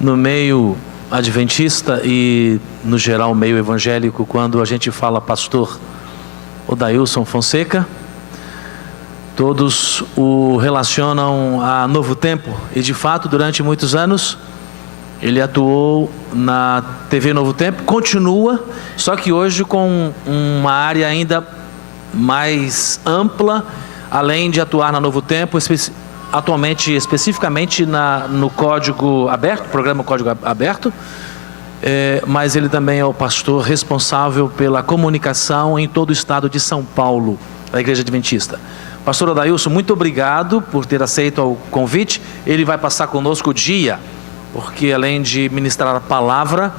no meio adventista e, no geral, meio evangélico, quando a gente fala pastor Odailson Fonseca, todos o relacionam a Novo Tempo. E, de fato, durante muitos anos, ele atuou na TV Novo Tempo, continua, só que hoje com uma área ainda mais ampla, além de atuar na Novo Tempo, atualmente, especificamente no Código Aberto, programa Código Aberto, mas ele também é o pastor responsável pela comunicação em todo o estado de São Paulo, da Igreja Adventista. Pastor Odailson, muito obrigado por ter aceito o convite. Ele vai passar conosco o dia, porque além de ministrar a palavra,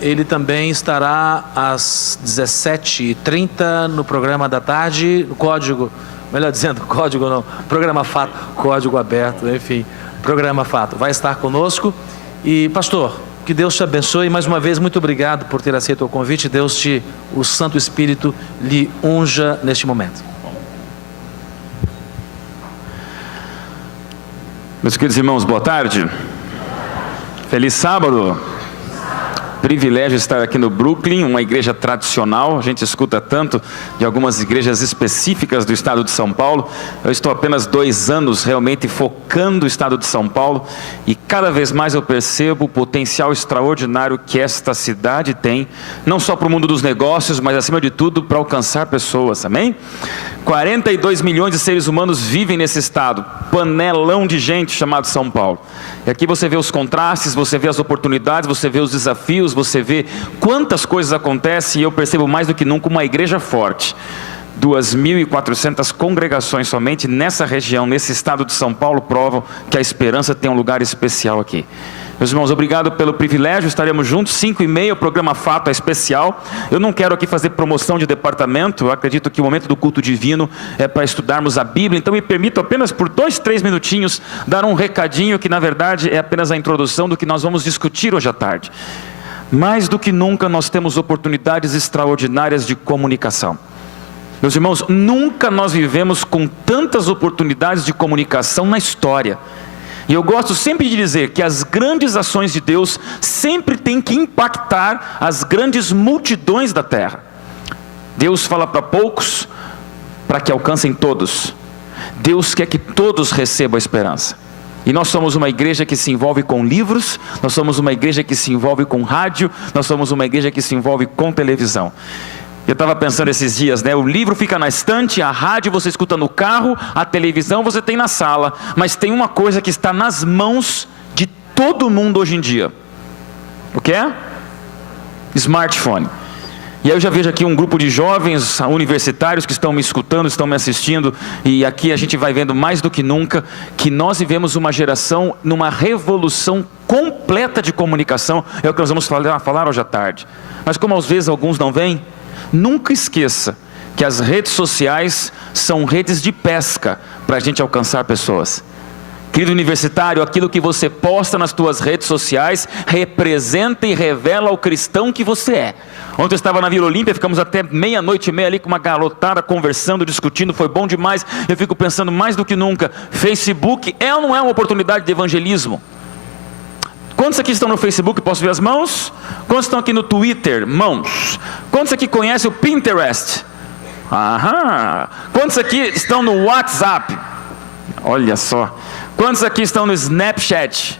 ele também estará às 17h30 no programa da tarde, no Código, melhor dizendo, Código não, Programa Fato, Código Aberto, enfim, Programa Fato, vai estar conosco. E pastor, que Deus te abençoe, mais uma vez, muito obrigado por ter aceito o convite. O Santo Espírito lhe unja neste momento. Meus queridos irmãos, boa tarde. Feliz sábado. Privilégio estar aqui no Brooklyn, uma igreja tradicional. A gente escuta tanto de algumas igrejas específicas do estado de São Paulo. Eu estou apenas 2 anos realmente focando o estado de São Paulo, e cada vez mais eu percebo o potencial extraordinário que esta cidade tem, não só para o mundo dos negócios, mas acima de tudo para alcançar pessoas, amém? 42 milhões de seres humanos vivem nesse estado, panelão de gente chamado São Paulo. E aqui você vê os contrastes, você vê as oportunidades, você vê os desafios, você vê quantas coisas acontecem, e eu percebo mais do que nunca uma igreja forte. 2.400 congregações somente nessa região, nesse estado de São Paulo, provam que a esperança tem um lugar especial aqui. Meus irmãos, obrigado pelo privilégio, estaremos juntos, 5h30, o programa Fato é especial. Eu não quero aqui fazer promoção de departamento, eu acredito que o momento do culto divino é para estudarmos a Bíblia, então me permito apenas por 2-3 minutinhos dar um recadinho que na verdade é apenas a introdução do que nós vamos discutir hoje à tarde. Mais do que nunca nós temos oportunidades extraordinárias de comunicação. Meus irmãos, nunca nós vivemos com tantas oportunidades de comunicação na história. E eu gosto sempre de dizer que as grandes ações de Deus sempre têm que impactar as grandes multidões da terra. Deus fala para poucos, para que alcancem todos. Deus quer que todos recebam a esperança. E nós somos uma igreja que se envolve com livros, nós somos uma igreja que se envolve com rádio, nós somos uma igreja que se envolve com televisão. Eu estava pensando esses dias, né? O livro fica na estante, a rádio você escuta no carro, a televisão você tem na sala, mas tem uma coisa que está nas mãos de todo mundo hoje em dia. O que é? Smartphone. E aí eu já vejo aqui um grupo de jovens universitários que estão me escutando, estão me assistindo, e aqui a gente vai vendo mais do que nunca que nós vivemos uma geração numa revolução completa de comunicação. É o que nós vamos falar hoje à tarde. Mas como às vezes alguns não vêm, nunca esqueça que as redes sociais são redes de pesca para a gente alcançar pessoas. Querido universitário, aquilo que você posta nas suas redes sociais representa e revela o cristão que você é. Ontem eu estava na Vila Olímpia, ficamos até 00:30 ali com uma garotada conversando, discutindo, foi bom demais. Eu fico pensando mais do que nunca, Facebook é ou não é uma oportunidade de evangelismo? Quantos aqui estão no Facebook? Posso ver as mãos? Quantos estão aqui no Twitter? Mãos. Quantos aqui conhecem o Pinterest? Aham. Quantos aqui estão no WhatsApp? Olha só. Quantos aqui estão no Snapchat?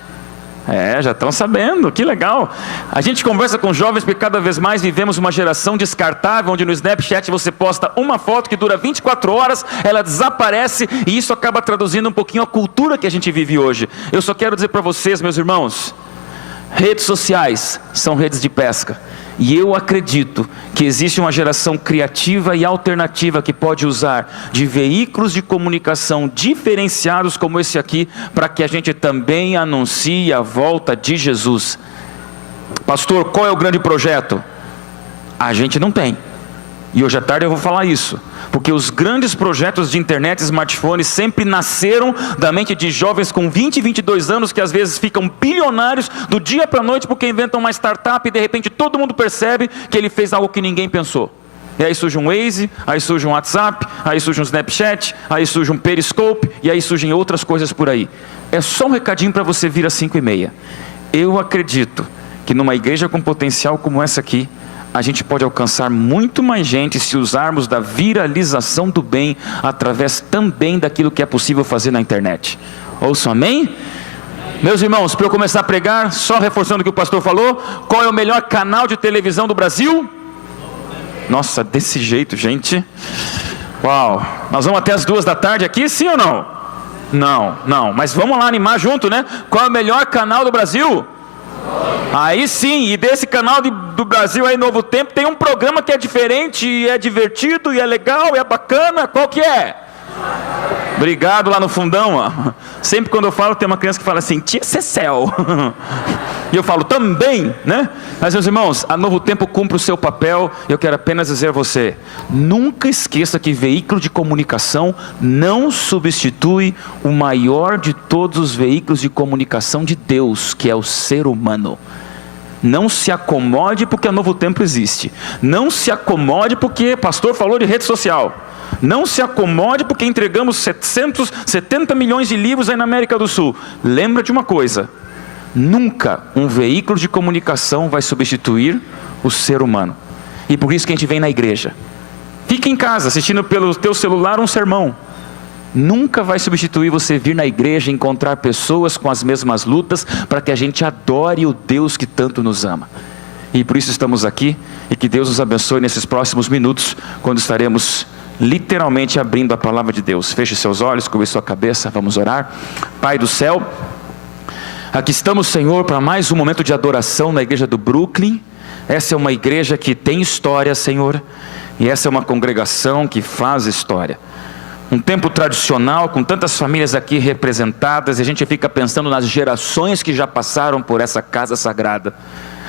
Já estão sabendo, que legal. A gente conversa com jovens porque cada vez mais vivemos uma geração descartável, onde no Snapchat você posta uma foto que dura 24 horas, ela desaparece, e isso acaba traduzindo um pouquinho a cultura que a gente vive hoje. Eu só quero dizer para vocês, meus irmãos, redes sociais são redes de pesca. E eu acredito que existe uma geração criativa e alternativa que pode usar de veículos de comunicação diferenciados como esse aqui, para que a gente também anuncie a volta de Jesus. Pastor, qual é o grande projeto? A gente não tem. E hoje à tarde eu vou falar isso. Porque os grandes projetos de internet e smartphones sempre nasceram da mente de jovens com 20 e 22 anos, que às vezes ficam bilionários do dia para a noite porque inventam uma startup e de repente todo mundo percebe que ele fez algo que ninguém pensou. E aí surge um Waze, aí surge um WhatsApp, aí surge um Snapchat, aí surge um Periscope, e aí surgem outras coisas por aí. É só um recadinho para você vir às 5h30. Eu acredito que numa igreja com potencial como essa aqui, a gente pode alcançar muito mais gente se usarmos da viralização do bem, através também daquilo que é possível fazer na internet. Ouçam, amém? Meus irmãos, para eu começar a pregar, só reforçando o que o pastor falou, qual é o melhor canal de televisão do Brasil? Nossa, desse jeito, gente. Uau, nós vamos até as 2h aqui, sim ou não? Não, mas vamos lá animar junto, né? Qual é o melhor canal do Brasil? Aí sim, e desse canal do Brasil aí, Novo Tempo, tem um programa que é diferente, e é divertido, e é legal, e é bacana. Qual que é? Obrigado lá no fundão, ó. Sempre quando eu falo, tem uma criança que fala assim, tia Cecel. E eu falo, também, né? Mas meus irmãos, a Novo Tempo cumpre o seu papel. Eu quero apenas dizer a você, nunca esqueça que veículo de comunicação não substitui o maior de todos os veículos de comunicação de Deus, que é o ser humano. Não se acomode porque a Novo Tempo existe. Não se acomode porque o pastor falou de rede social. Não se acomode porque entregamos 770 milhões de livros aí na América do Sul. Lembra de uma coisa, nunca um veículo de comunicação vai substituir o ser humano. E por isso que a gente vem na igreja. Fica em casa assistindo pelo teu celular um sermão. Nunca vai substituir você vir na igreja e encontrar pessoas com as mesmas lutas, para que a gente adore o Deus que tanto nos ama. E por isso estamos aqui, e que Deus nos abençoe nesses próximos minutos, quando estaremos literalmente abrindo a palavra de Deus. Feche seus olhos, cubra sua cabeça, vamos orar. Pai do céu, aqui estamos, Senhor, para mais um momento de adoração na igreja do Brooklyn. Essa é uma igreja que tem história, Senhor, e essa é uma congregação que faz história. Um tempo tradicional, com tantas famílias aqui representadas, e a gente fica pensando nas gerações que já passaram por essa casa sagrada.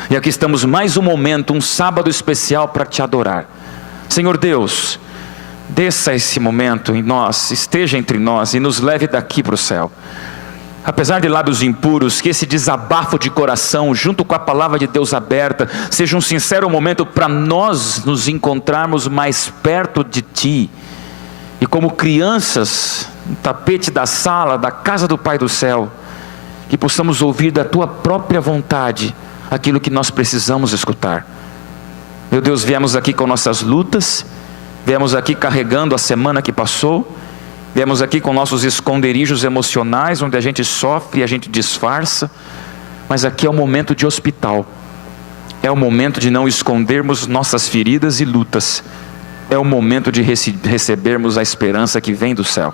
E aqui estamos mais um momento, um sábado especial para te adorar. Senhor Deus, desça esse momento em nós, esteja entre nós e nos leve daqui para o céu. Apesar de lábios impuros, que esse desabafo de coração, junto com a palavra de Deus aberta, seja um sincero momento para nós nos encontrarmos mais perto de Ti. E como crianças, no tapete da sala, da casa do Pai do céu, que possamos ouvir da Tua própria vontade, aquilo que nós precisamos escutar. Meu Deus, viemos aqui com nossas lutas, viemos aqui carregando a semana que passou, viemos aqui com nossos esconderijos emocionais, onde a gente sofre e a gente disfarça, mas aqui é o momento de hospital, é o momento de não escondermos nossas feridas e lutas, é o momento de recebermos a esperança que vem do céu.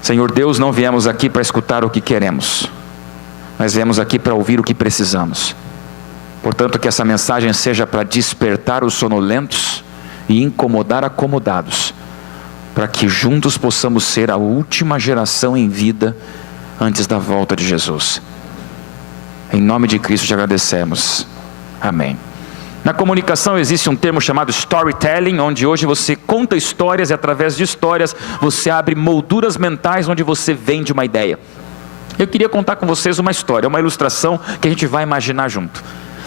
Senhor Deus, não viemos aqui para escutar o que queremos, mas viemos aqui para ouvir o que precisamos. Portanto, que essa mensagem seja para despertar os sonolentos e incomodar acomodados, para que juntos possamos ser a última geração em vida antes da volta de Jesus. Em nome de Cristo te agradecemos. Amém. Na comunicação existe um termo chamado storytelling, onde hoje você conta histórias e através de histórias você abre molduras mentais onde você vende uma ideia. Eu queria contar com vocês uma história, uma ilustração que a gente vai imaginar junto.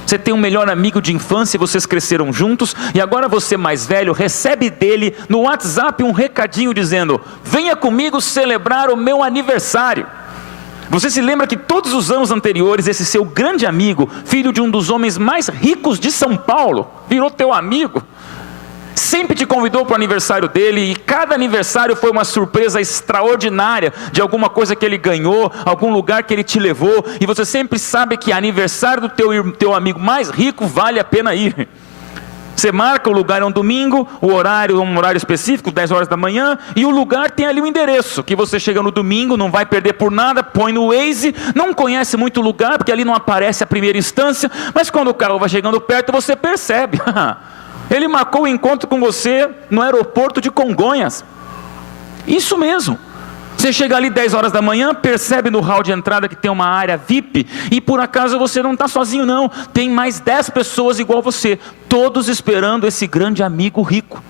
Você tem um melhor amigo de infância, vocês cresceram juntos, e agora você mais velho recebe dele no WhatsApp um recadinho dizendo: venha comigo celebrar o meu aniversário. Você se lembra que todos os anos anteriores, esse seu grande amigo, filho de um dos homens mais ricos de São Paulo, virou teu amigo, sempre te convidou para o aniversário dele, e cada aniversário foi uma surpresa extraordinária, de alguma coisa que ele ganhou, algum lugar que ele te levou, e você sempre sabe que aniversário do teu amigo mais rico vale a pena ir. Você marca o lugar, é um domingo, o horário é um horário específico, 10 horas da manhã, e o lugar tem ali o endereço, que você chega no domingo, não vai perder por nada, põe no Waze, não conhece muito o lugar, porque ali não aparece a primeira instância, mas quando o carro vai chegando perto, você percebe, ele marcou o encontro com você no aeroporto de Congonhas. Isso mesmo. Você chega ali 10 horas da manhã, percebe no hall de entrada que tem uma área VIP, e por acaso você não está sozinho não, tem mais 10 pessoas igual você, todos esperando esse grande amigo rico,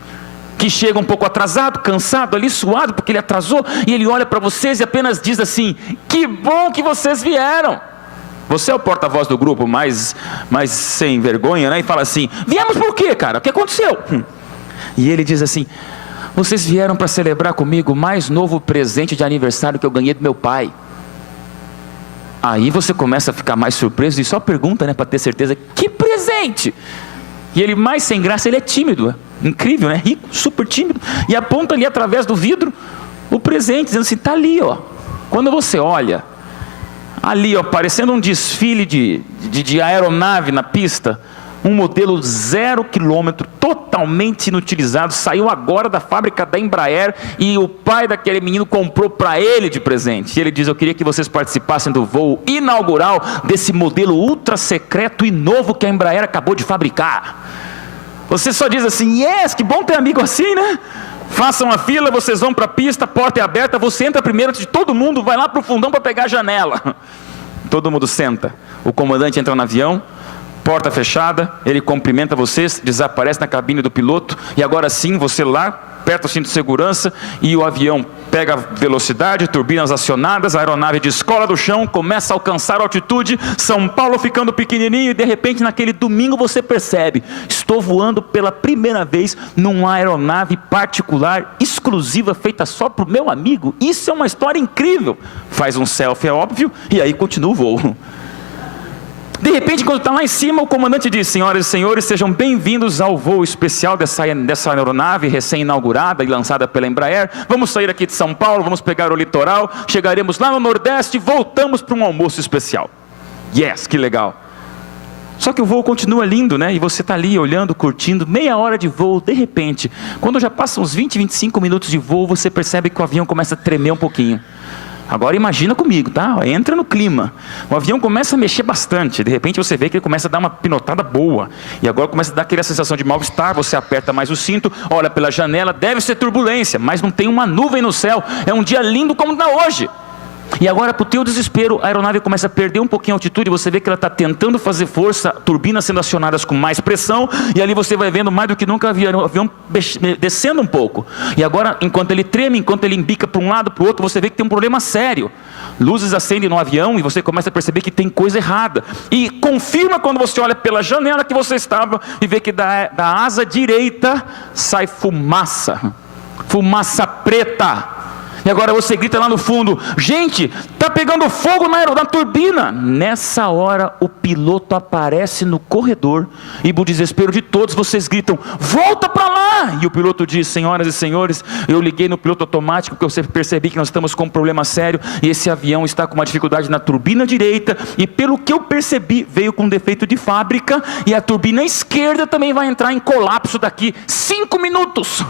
que chega um pouco atrasado, cansado ali, suado, porque ele atrasou, e ele olha para vocês e apenas diz assim: que bom que vocês vieram. Você é o porta-voz do grupo, mais sem vergonha, né? E fala assim: viemos por quê, cara? O que aconteceu? E ele diz assim: vocês vieram para celebrar comigo o mais novo presente de aniversário que eu ganhei do meu pai. Aí você começa a ficar mais surpreso e só pergunta, né, para ter certeza: que presente? E ele, mais sem graça, ele é tímido, incrível, né? Rico, super tímido, e aponta ali através do vidro o presente, dizendo assim: tá ali, ó. Quando você olha, ali, ó, parecendo um desfile de aeronave na pista, um modelo 0 km, totalmente inutilizado, saiu agora da fábrica da Embraer, e o pai daquele menino comprou para ele de presente. E ele diz: eu queria que vocês participassem do voo inaugural desse modelo ultra secreto e novo que a Embraer acabou de fabricar. Você só diz assim: yes, que bom ter amigo assim, né? Façam a fila, vocês vão para a pista, a porta é aberta, você entra primeiro de todo mundo, vai lá para o fundão para pegar a janela. Todo mundo senta, o comandante entra no avião, porta fechada, ele cumprimenta vocês, desaparece na cabine do piloto, e agora sim, você lá, aperta o cinto de segurança, e o avião pega velocidade, turbinas acionadas, a aeronave descola do chão, começa a alcançar altitude, São Paulo ficando pequenininho, e de repente naquele domingo você percebe: estou voando pela primeira vez numa aeronave particular, exclusiva, feita só para o meu amigo. Isso é uma história incrível. Faz um selfie, é óbvio, e aí continua o voo. De repente, quando está lá em cima, o comandante diz: senhoras e senhores, sejam bem-vindos ao voo especial dessa aeronave recém-inaugurada e lançada pela Embraer. Vamos sair aqui de São Paulo, vamos pegar o litoral, chegaremos lá no Nordeste e voltamos para um almoço especial. Yes, que legal. Só que o voo continua lindo, né? E você está ali olhando, curtindo, meia hora de voo. De repente, quando já passam uns 20, 25 minutos de voo, você percebe que o avião começa a tremer um pouquinho. Agora imagina comigo, tá? Entra no clima. O avião começa a mexer bastante. De repente você vê que ele começa a dar uma pinotada boa. E agora começa a dar aquela sensação de mal-estar. Você aperta mais o cinto, olha pela janela, deve ser turbulência, mas não tem uma nuvem no céu. É um dia lindo como está hoje. E agora, para o teu desespero, a aeronave começa a perder um pouquinho a altitude. Você vê que ela está tentando fazer força, turbinas sendo acionadas com mais pressão, e ali você vai vendo mais do que nunca o avião descendo um pouco. E agora, enquanto ele treme, enquanto ele embica para um lado, para o outro, você vê que tem um problema sério. Luzes acendem no avião e você começa a perceber que tem coisa errada. E confirma quando você olha pela janela que você estava e vê que da asa direita sai fumaça. Fumaça preta. E agora você grita lá no fundo: gente, está pegando fogo na turbina. Nessa hora o piloto aparece no corredor e, para o desespero de todos, vocês gritam: volta para lá! E o piloto diz: senhoras e senhores, eu liguei no piloto automático porque eu percebi que nós estamos com um problema sério e esse avião está com uma dificuldade na turbina direita, e pelo que eu percebi veio com um defeito de fábrica, e a turbina esquerda também vai entrar em colapso daqui 5 minutos.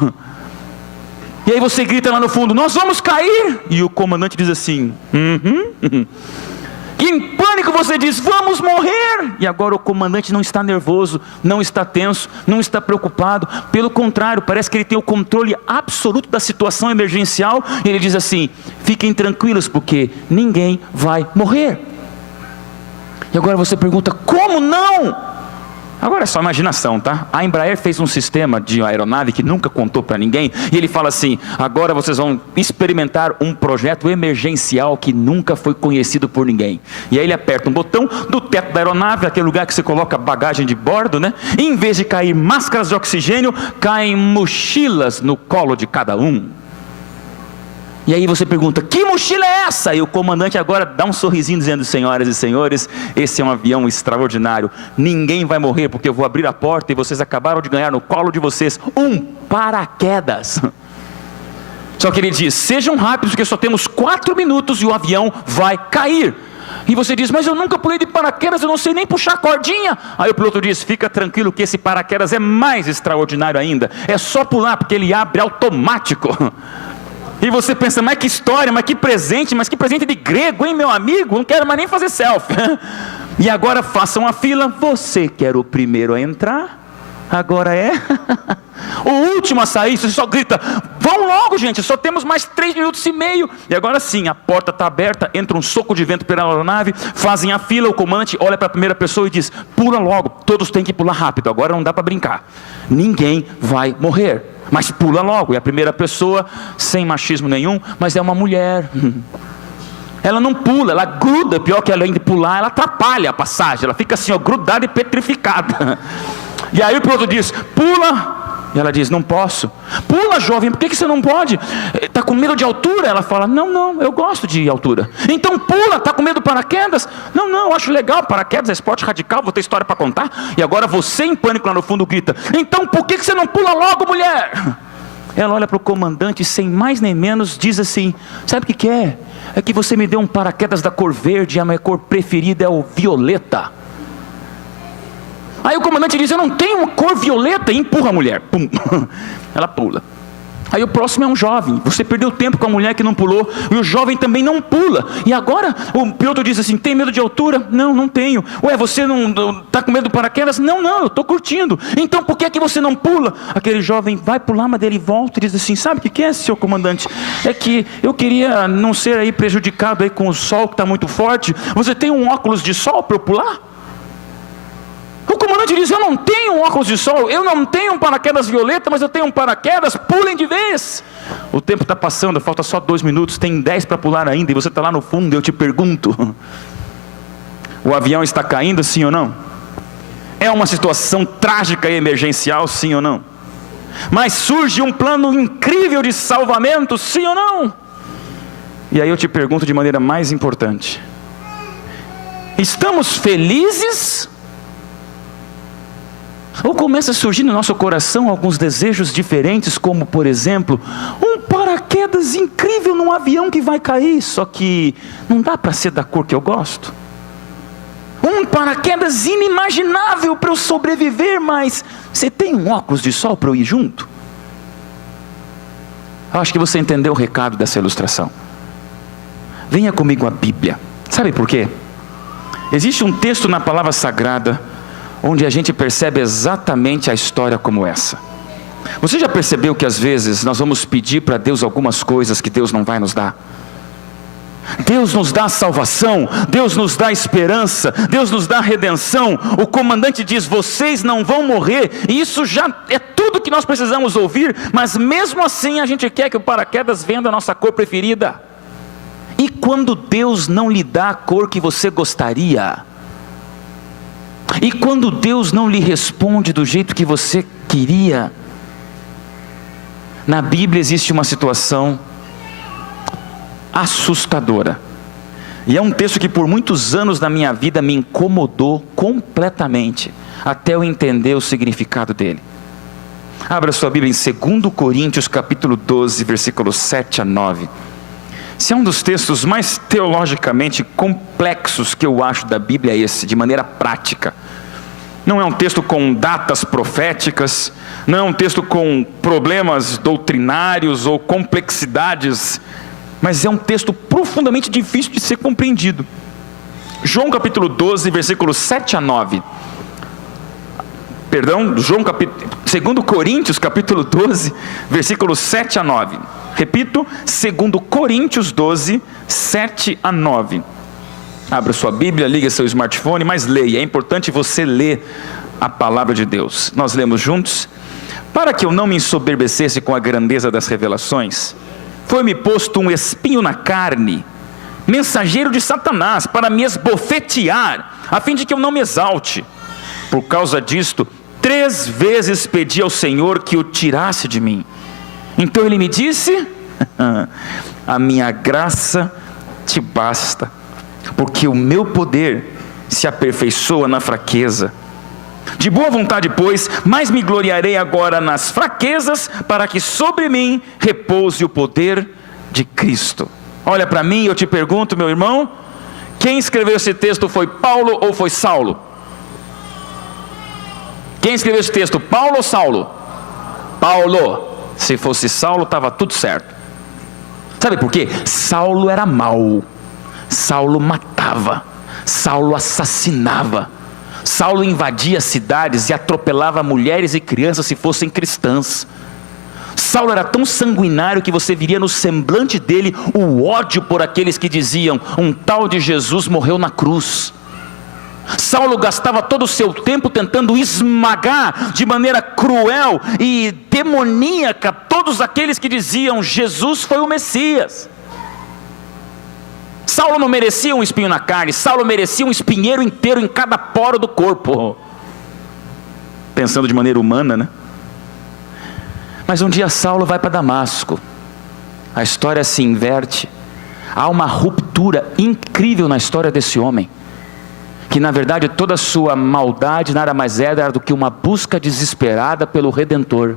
E aí você grita lá no fundo: nós vamos cair! E o comandante diz assim: E em pânico você diz: vamos morrer! E agora o comandante não está nervoso, não está tenso, não está preocupado. Pelo contrário, parece que ele tem o controle absoluto da situação emergencial. E ele diz assim: fiquem tranquilos, porque ninguém vai morrer. E agora você pergunta: como não? Agora é só imaginação, tá? A Embraer fez um sistema de aeronave que nunca contou para ninguém, e ele fala assim: agora vocês vão experimentar um projeto emergencial que nunca foi conhecido por ninguém. E aí ele aperta um botão do teto da aeronave, aquele lugar que você coloca bagagem de bordo, né? E em vez de cair máscaras de oxigênio, caem mochilas no colo de cada um. E aí você pergunta: que mochila é essa? E o comandante agora dá um sorrisinho dizendo: senhoras e senhores, esse é um avião extraordinário. Ninguém vai morrer porque eu vou abrir a porta e vocês acabaram de ganhar no colo de vocês um paraquedas. Só que ele diz: sejam rápidos porque só temos 4 minutos e o avião vai cair. E você diz: mas eu nunca pulei de paraquedas, eu não sei nem puxar a cordinha. Aí o piloto diz: fica tranquilo que esse paraquedas é mais extraordinário ainda. É só pular porque ele abre automático. E você pensa: mas que história, mas que presente de grego, hein, meu amigo? Não quero mais nem fazer selfie. E agora façam a fila. Você que era o primeiro a entrar, agora é o último a sair. Você só grita: vão logo, gente, só temos mais 3 minutos e meio. E agora sim, a porta está aberta, entra um soco de vento pela aeronave, fazem a fila, o comandante olha para a primeira pessoa e diz: pula logo, todos têm que pular rápido, agora não dá para brincar. Ninguém vai morrer, mas pula logo. E a primeira pessoa, sem machismo nenhum, mas é uma mulher. Ela não pula, ela gruda. Pior que ela ainda pular, ela atrapalha a passagem. Ela fica assim, ó, grudada e petrificada. E aí o piloto diz, pula. E ela diz, não posso. Pula, jovem, por que você não pode? Está com medo de altura? Ela fala, não, eu gosto de altura. Então pula, está com medo do paraquedas? Não, eu acho legal, paraquedas é esporte radical, vou ter história para contar. E agora você em pânico lá no fundo grita, então por que você não pula logo, mulher? Ela olha para o comandante, sem mais nem menos, diz assim, sabe o que é? É que você me deu um paraquedas da cor verde, e a minha cor preferida é o violeta. Aí o comandante diz, eu não tenho uma cor violeta, e empurra a mulher. Pum. Ela pula. Aí o próximo é um jovem, você perdeu tempo com a mulher que não pulou, e o jovem também não pula, e agora o piloto diz assim, tem medo de altura? Não tenho. Ué, você não está com medo do paraquedas? Não, eu estou curtindo. Então por que é que você não pula? Aquele jovem vai pular, mas ele volta e diz assim, sabe o que é, seu comandante? É que eu queria não ser aí prejudicado aí com o sol que está muito forte. Você tem um óculos de sol para eu pular? O comandante diz, eu não tenho um óculos de sol, eu não tenho um paraquedas violeta, mas eu tenho um paraquedas, pulem de vez. O tempo está passando, falta só 2 minutos, tem 10 para pular ainda, e você está lá no fundo, eu te pergunto, o avião está caindo, sim ou não? É uma situação trágica e emergencial, sim ou não? Mas surge um plano incrível de salvamento, sim ou não? E aí eu te pergunto de maneira mais importante, estamos felizes? Ou começa a surgir no nosso coração alguns desejos diferentes, como por exemplo, um paraquedas incrível num avião que vai cair, só que não dá para ser da cor que eu gosto. Um paraquedas inimaginável para eu sobreviver, mas você tem um óculos de sol para eu ir junto? Eu acho que você entendeu o recado dessa ilustração. Venha comigo à Bíblia. Sabe por quê? Existe um texto na palavra sagrada onde a gente percebe exatamente a história como essa. Você já percebeu que às vezes nós vamos pedir para Deus algumas coisas que Deus não vai nos dar? Deus nos dá salvação, Deus nos dá esperança, Deus nos dá redenção. O comandante diz, vocês não vão morrer, e isso já é tudo que nós precisamos ouvir, mas mesmo assim a gente quer que o paraquedas venha da nossa cor preferida. E quando Deus não lhe dá a cor que você gostaria? E quando Deus não lhe responde do jeito que você queria? Na Bíblia existe uma situação assustadora. E é um texto que por muitos anos da minha vida me incomodou completamente, até eu entender o significado dele. Abra sua Bíblia em 2 Coríntios capítulo 12, versículos 7 a 9. Esse é um dos textos mais teologicamente complexos que eu acho da Bíblia, esse, de maneira prática. Não é um texto com datas proféticas, não é um texto com problemas doutrinários ou complexidades, mas é um texto profundamente difícil de ser compreendido. João capítulo 12, versículos 7 a 9. Perdão, 2 Coríntios capítulo 12, versículos 7 a 9. Repito, 2 Coríntios 12, 7 a 9. Abra sua Bíblia, liga seu smartphone, mas leia, é importante você ler a palavra de Deus. Nós lemos juntos. Para que eu não me ensoberbecesse com a grandeza das revelações, foi-me posto um espinho na carne, mensageiro de Satanás, para me esbofetear, a fim de que eu não me exalte. Por causa disto, 3 vezes pedi ao Senhor que o tirasse de mim. Então ele me disse, a minha graça te basta, porque o meu poder se aperfeiçoa na fraqueza. De boa vontade, pois, mais me gloriarei agora nas fraquezas, para que sobre mim repouse o poder de Cristo. Olha para mim e eu te pergunto, meu irmão, quem escreveu esse texto foi Paulo ou foi Saulo? Quem escreveu esse texto, Paulo ou Saulo? Paulo. Se fosse Saulo, estava tudo certo. Sabe por quê? Saulo era mau. Saulo matava. Saulo assassinava. Saulo invadia cidades e atropelava mulheres e crianças se fossem cristãs. Saulo era tão sanguinário que você viria no semblante dele o ódio por aqueles que diziam, um tal de Jesus morreu na cruz. Saulo gastava todo o seu tempo tentando esmagar de maneira cruel e demoníaca todos aqueles que diziam Jesus foi o Messias. Saulo não merecia um espinho na carne, Saulo merecia um espinheiro inteiro em cada poro do corpo. Pensando de maneira humana, né? Mas um dia Saulo vai para Damasco, a história se inverte, há uma ruptura incrível na história desse homem, que na verdade toda a sua maldade nada mais era do que uma busca desesperada pelo Redentor.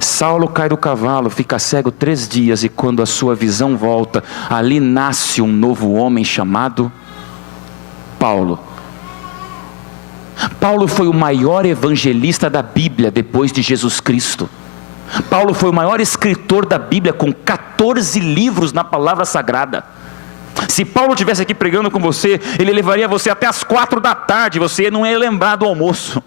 Saulo cai do cavalo, fica cego 3 dias, e quando a sua visão volta, ali nasce um novo homem chamado Paulo. Paulo foi o maior evangelista da Bíblia depois de Jesus Cristo. Paulo foi o maior escritor da Bíblia, com 14 livros na palavra sagrada. Se Paulo estivesse aqui pregando com você, ele levaria você até as 4 da tarde, você não ia lembrar do almoço.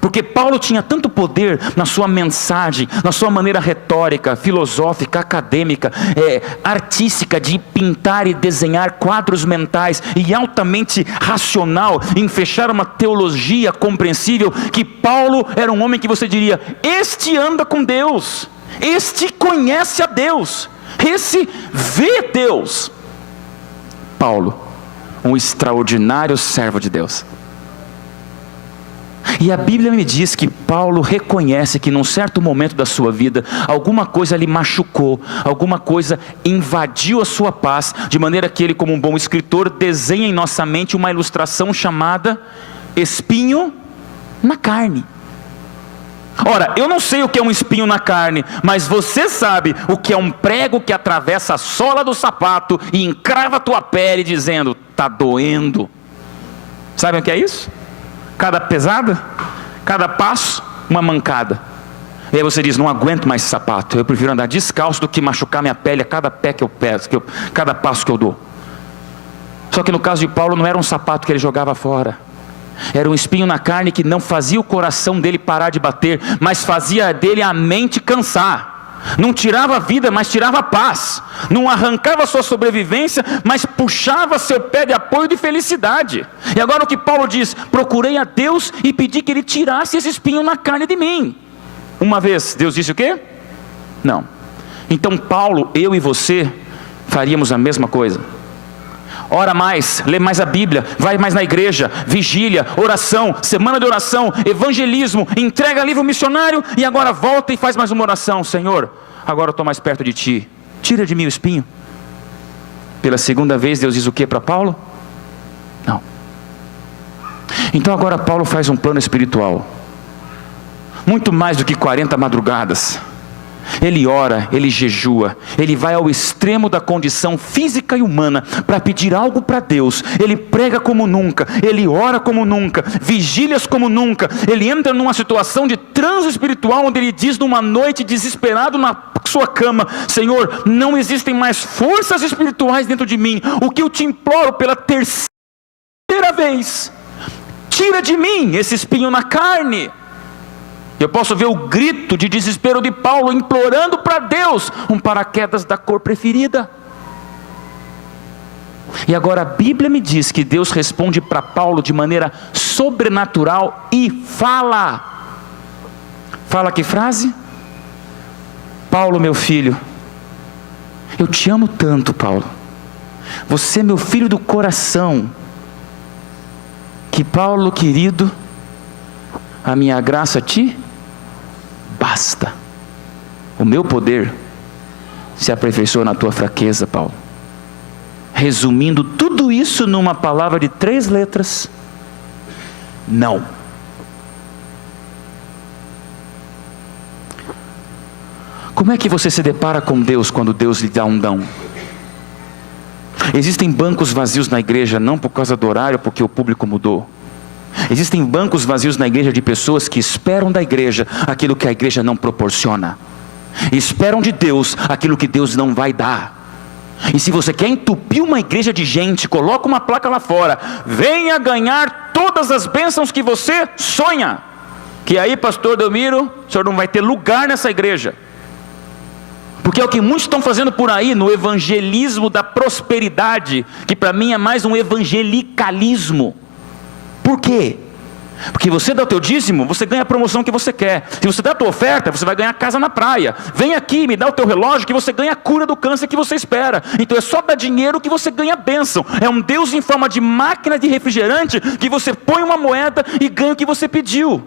Porque Paulo tinha tanto poder na sua mensagem, na sua maneira retórica, filosófica, acadêmica, artística, de pintar e desenhar quadros mentais, e altamente racional em fechar uma teologia compreensível, que Paulo era um homem que você diria: este anda com Deus, este conhece a Deus, esse vê Deus. Paulo, um extraordinário servo de Deus. E a Bíblia me diz que Paulo reconhece que num certo momento da sua vida, alguma coisa lhe machucou, alguma coisa invadiu a sua paz, de maneira que ele, como um bom escritor, desenha em nossa mente uma ilustração chamada espinho na carne. Ora, eu não sei o que é um espinho na carne, mas você sabe o que é um prego que atravessa a sola do sapato e encrava a tua pele dizendo: está doendo. Sabem o que é isso? Cada pesada, cada passo, uma mancada. E aí você diz: não aguento mais esse sapato, eu prefiro andar descalço do que machucar minha pele a cada pé que eu peço, cada passo que eu dou. Só que no caso de Paulo não era um sapato que ele jogava fora, era um espinho na carne que não fazia o coração dele parar de bater, mas fazia dele a mente cansar. Não tirava a vida, mas tirava a paz. Não arrancava a sua sobrevivência, mas puxava seu pé de apoio de felicidade. E agora o que Paulo diz: procurei a Deus e pedi que Ele tirasse esse espinho na carne de mim. Uma vez, Deus disse o quê? Não. Então Paulo, eu e você faríamos a mesma coisa. Ora mais, lê mais a Bíblia, vai mais na igreja, vigília, oração, semana de oração, evangelismo, entrega livro missionário, e agora volta e faz mais uma oração: Senhor, agora eu estou mais perto de Ti, tira de mim o espinho. Pela segunda vez Deus diz o que para Paulo? Não. Então agora Paulo faz um plano espiritual, muito mais do que 40 madrugadas. Ele ora, ele jejua, ele vai ao extremo da condição física e humana para pedir algo para Deus. Ele prega como nunca, ele ora como nunca, vigílias como nunca. Ele entra numa situação de transe espiritual, onde ele diz numa noite, desesperado na sua cama: Senhor, não existem mais forças espirituais dentro de mim. O que eu te imploro pela 3ª vez: tira de mim esse espinho na carne. Eu posso ver o grito de desespero de Paulo, implorando para Deus um paraquedas da cor preferida. E agora a Bíblia me diz que Deus responde para Paulo de maneira sobrenatural e fala. Fala que frase? Paulo, meu filho, eu te amo tanto, Paulo. Você é meu filho do coração. Que, Paulo querido, a minha graça te basta. O meu poder se aperfeiçoa na tua fraqueza, Paulo. Resumindo tudo isso numa palavra de 3 letras: não. Como é que você se depara com Deus quando Deus lhe dá um não? Existem bancos vazios na igreja, não por causa do horário, porque o público mudou. Existem bancos vazios na igreja de pessoas que esperam da igreja aquilo que a igreja não proporciona. Esperam de Deus aquilo que Deus não vai dar. E se você quer entupir uma igreja de gente, coloca uma placa lá fora: venha ganhar todas as bênçãos que você sonha. Que aí, pastor Delmiro, o senhor não vai ter lugar nessa igreja. Porque é o que muitos estão fazendo por aí, no evangelismo da prosperidade, que para mim é mais um evangelicalismo. Por quê? Porque você dá o teu dízimo, você ganha a promoção que você quer. Se você dá a tua oferta, você vai ganhar casa na praia. Vem aqui, me dá o teu relógio que você ganha a cura do câncer que você espera. Então é só dar dinheiro que você ganha bênção. É um Deus em forma de máquina de refrigerante que você põe uma moeda e ganha o que você pediu.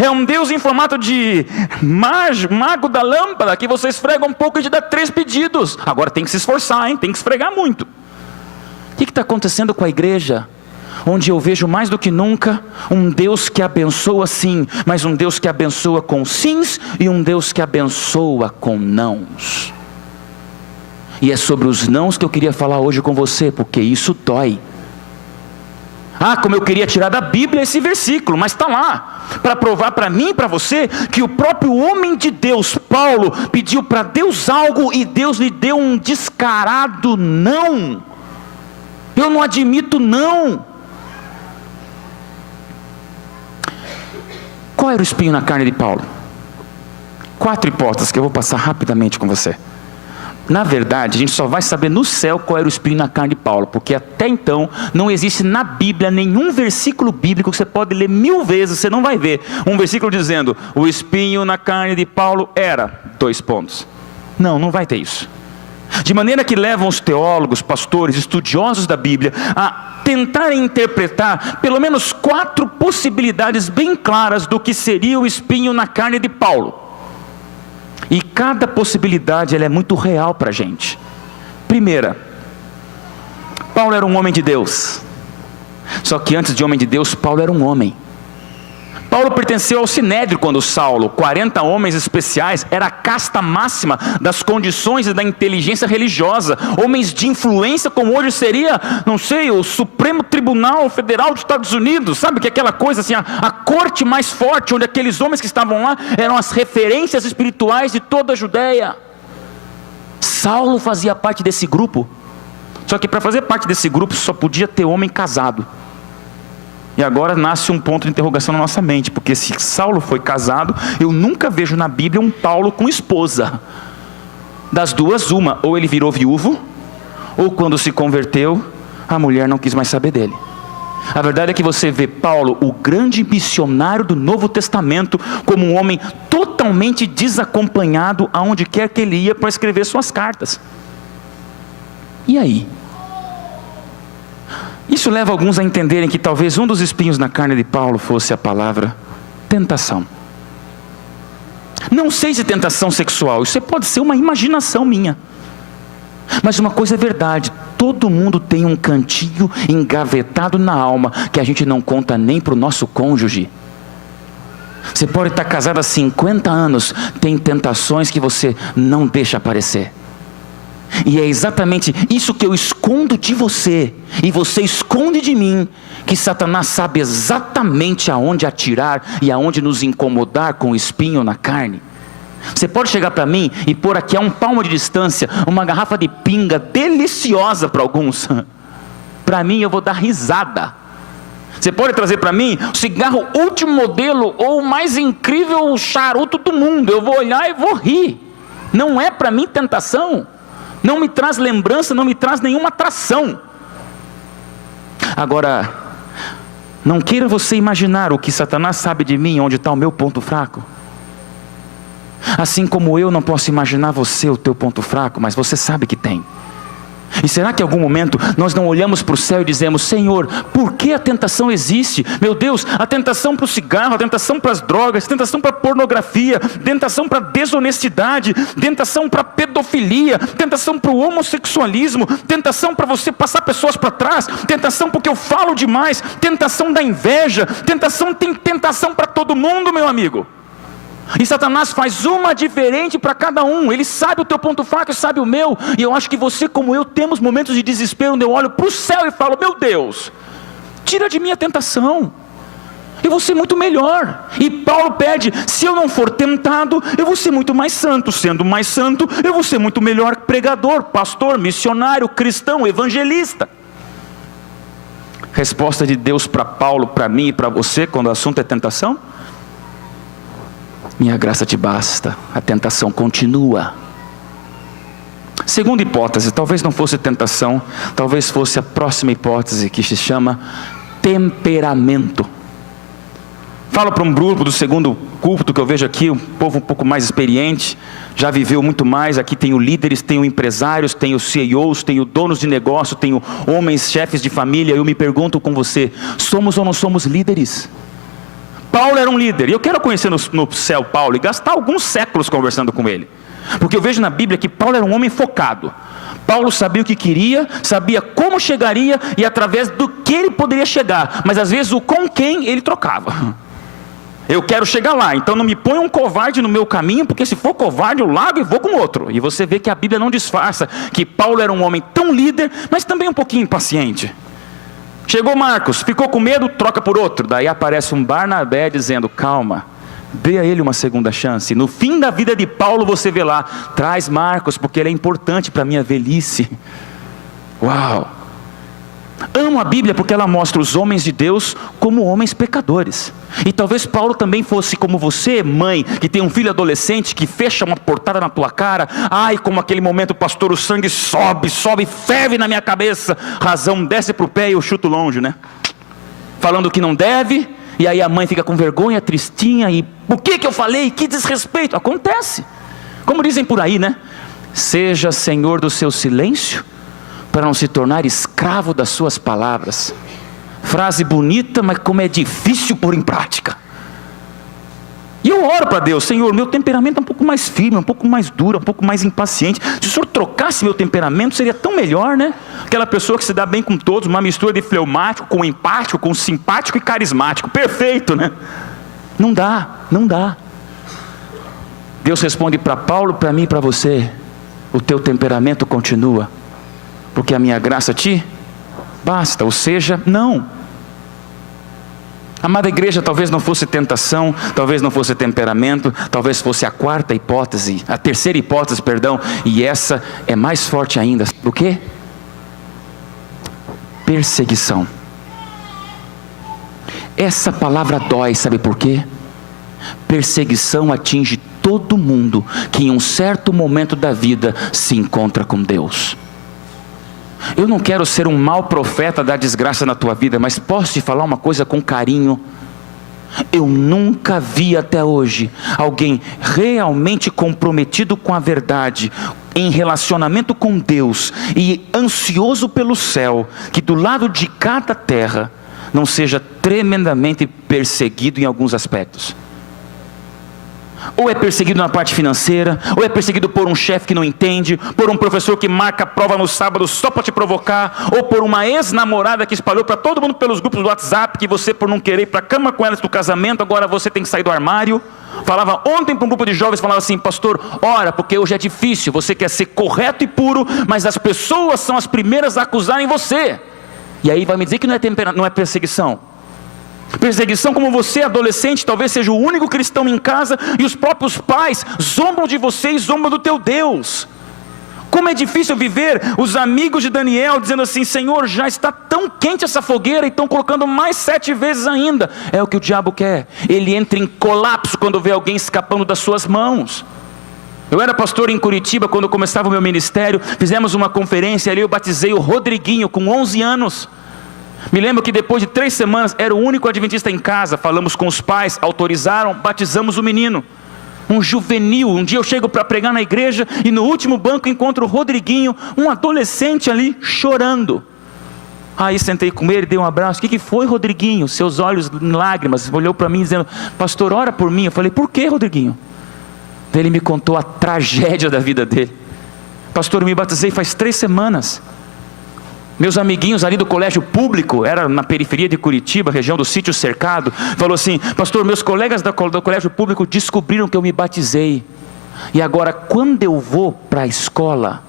É um Deus em formato de mago da lâmpada que você esfrega um pouco e te dá 3 pedidos. Agora tem que se esforçar, hein? Tem que esfregar muito. O que está acontecendo com a igreja? Onde eu vejo mais do que nunca um Deus que abençoa sim, mas um Deus que abençoa com sims e um Deus que abençoa com nãos. E é sobre os nãos que eu queria falar hoje com você, porque isso dói. Como eu queria tirar da Bíblia esse versículo, mas está lá, para provar para mim e para você, que o próprio homem de Deus, Paulo, pediu para Deus algo e Deus lhe deu um descarado não. Eu não admito não. Qual era o espinho na carne de Paulo? 4 hipóteses que eu vou passar rapidamente com você. Na verdade, a gente só vai saber no céu qual era o espinho na carne de Paulo, porque até então não existe na Bíblia nenhum versículo bíblico que você pode ler 1000 vezes, você não vai ver um versículo dizendo, o espinho na carne de Paulo era, 2 pontos. Não vai ter isso. De maneira que levam os teólogos, pastores, estudiosos da Bíblia a tentarem interpretar pelo menos 4 possibilidades bem claras do que seria o espinho na carne de Paulo. E cada possibilidade ela é muito real para a gente. Primeira, Paulo era um homem de Deus. Só que antes de homem de Deus, Paulo era um homem. Paulo pertenceu ao Sinédrio quando Saulo, 40 homens especiais, era a casta máxima das condições e da inteligência religiosa. Homens de influência como hoje seria, não sei, o Supremo Tribunal Federal dos Estados Unidos. Sabe que é aquela coisa assim, a corte mais forte, onde aqueles homens que estavam lá eram as referências espirituais de toda a Judéia. Saulo fazia parte desse grupo. Só que para fazer parte desse grupo só podia ter homem casado. E agora nasce um ponto de interrogação na nossa mente, porque se Saulo foi casado, eu nunca vejo na Bíblia um Paulo com esposa. Das duas, uma, ou ele virou viúvo, ou quando se converteu, a mulher não quis mais saber dele. A verdade é que você vê Paulo, o grande missionário do Novo Testamento, como um homem totalmente desacompanhado aonde quer que ele ia para escrever suas cartas. E aí? Isso leva alguns a entenderem que talvez um dos espinhos na carne de Paulo fosse a palavra tentação. Não sei se tentação sexual, isso pode ser uma imaginação minha. Mas uma coisa é verdade, todo mundo tem um cantinho engavetado na alma que a gente não conta nem para o nosso cônjuge. Você pode estar casado há 50 anos, tem tentações que você não deixa aparecer. E é exatamente isso que eu escondo de você, e você esconde de mim, que Satanás sabe exatamente aonde atirar e aonde nos incomodar com o espinho na carne. Você pode chegar para mim e pôr aqui a 1 palmo de distância uma garrafa de pinga deliciosa para alguns. Para mim eu vou dar risada. Você pode trazer para mim o cigarro último modelo ou o mais incrível charuto do mundo. Eu vou olhar e vou rir. Não é para mim tentação. Não me traz lembrança, não me traz nenhuma atração. Agora, não queira você imaginar o que Satanás sabe de mim, onde está o meu ponto fraco. Assim como eu não posso imaginar você, o teu ponto fraco, mas você sabe que tem. E será que em algum momento nós não olhamos para o céu e dizemos, Senhor, por que a tentação existe? Meu Deus, a tentação para o cigarro, a tentação para as drogas, a tentação para a pornografia, tentação para a desonestidade, tentação para a pedofilia, tentação para o homossexualismo, tentação para você passar pessoas para trás, tentação porque eu falo demais, tentação da inveja, tem tentação para todo mundo, meu amigo. E Satanás faz uma diferente para cada um. Ele sabe o teu ponto fraco e sabe o meu. E eu acho que você como eu temos momentos de desespero, onde eu olho para o céu e falo, meu Deus, tira de mim a tentação, eu vou ser muito melhor. E Paulo pede, se eu não for tentado, eu vou ser muito mais santo. Sendo mais santo, eu vou ser muito melhor pregador, pastor, missionário, cristão, evangelista. Resposta de Deus para Paulo, para mim e para você, quando o assunto é tentação: minha graça te basta, a tentação continua. Segunda hipótese, talvez não fosse tentação, talvez fosse a próxima hipótese, que se chama temperamento. Falo para um grupo do segundo culto que eu vejo aqui, um povo um pouco mais experiente, já viveu muito mais. Aqui tenho líderes, tenho empresários, tenho CEOs, tenho donos de negócio, tenho homens, chefes de família. Eu me pergunto com você, somos ou não somos líderes? Paulo era um líder, e eu quero conhecer no céu Paulo e gastar alguns séculos conversando com ele. Porque eu vejo na Bíblia que Paulo era um homem focado. Paulo sabia o que queria, sabia como chegaria e através do que ele poderia chegar. Mas às vezes o com quem ele trocava. Eu quero chegar lá, então não me põe um covarde no meu caminho, porque se for covarde eu largo e vou com outro. E você vê que a Bíblia não disfarça que Paulo era um homem tão líder, mas também um pouquinho impaciente. Chegou Marcos, ficou com medo, troca por outro. Daí aparece um Barnabé dizendo, calma, dê a ele uma segunda chance. No fim da vida de Paulo você vê lá, traz Marcos, porque ele é importante para a minha velhice. Uau! Amo a Bíblia porque ela mostra os homens de Deus como homens pecadores. E talvez Paulo também fosse como você, mãe, que tem um filho adolescente que fecha uma portada na tua cara. Ai, como aquele momento, pastor, o sangue sobe, ferve na minha cabeça. Razão desce para o pé e eu chuto longe, né? Falando que não deve, e aí a mãe fica com vergonha, tristinha, e o que eu falei? Que desrespeito. Acontece. Como dizem por aí, né? Seja senhor do seu silêncio, para não se tornar escravo das suas palavras. Frase bonita, mas como é difícil pôr em prática. E eu oro para Deus, Senhor, meu temperamento é um pouco mais firme, um pouco mais duro, um pouco mais impaciente. Se o Senhor trocasse meu temperamento, seria tão melhor, né? Aquela pessoa que se dá bem com todos, uma mistura de fleumático, com empático, com simpático e carismático. Perfeito, né? Não dá. Deus responde para Paulo, para mim e para você, o teu temperamento continua, porque a minha graça te basta, ou seja, não. Amada igreja, talvez não fosse tentação, talvez não fosse temperamento, talvez fosse a terceira hipótese, e essa é mais forte ainda. O quê? Perseguição. Essa palavra dói, sabe por quê? Perseguição atinge todo mundo que em um certo momento da vida se encontra com Deus. Eu não quero ser um mau profeta da desgraça na tua vida, mas posso te falar uma coisa com carinho? Eu nunca vi até hoje alguém realmente comprometido com a verdade, em relacionamento com Deus e ansioso pelo céu, que do lado de cada terra não seja tremendamente perseguido em alguns aspectos. Ou é perseguido na parte financeira, ou é perseguido por um chefe que não entende, por um professor que marca a prova no sábado só para te provocar, ou por uma ex-namorada que espalhou para todo mundo pelos grupos do WhatsApp, que você, por não querer ir para a cama com ela do casamento, agora você tem que sair do armário. Falava ontem para um grupo de jovens, falava assim, pastor, ora, porque hoje é difícil, você quer ser correto e puro, mas as pessoas são as primeiras a acusarem você. E aí vai me dizer que não é perseguição. Perseguição como você, adolescente, talvez seja o único cristão em casa e os próprios pais zombam de você e zombam do teu Deus. Como é difícil viver os amigos de Daniel dizendo assim, Senhor, já está tão quente essa fogueira e estão colocando mais 7 vezes ainda. É o que o diabo quer. Ele entra em colapso quando vê alguém escapando das suas mãos. Eu era pastor em Curitiba quando começava o meu ministério, fizemos uma conferência ali, eu batizei o Rodriguinho com 11 anos. Me lembro que depois de 3 semanas, era o único adventista em casa, falamos com os pais, autorizaram, batizamos o menino. Um juvenil, um dia eu chego para pregar na igreja e no último banco encontro o Rodriguinho, um adolescente ali chorando. Aí sentei com ele, dei um abraço, o que foi, Rodriguinho? Seus olhos em lágrimas, olhou para mim dizendo, pastor, ora por mim. Eu falei, por que, Rodriguinho? Ele me contou a tragédia da vida dele. Pastor, eu me batizei faz 3 semanas. Meus amiguinhos ali do colégio público, era na periferia de Curitiba, região do Sítio Cercado, falou assim, pastor, meus colegas do colégio público descobriram que eu me batizei, e agora quando eu vou para a escola,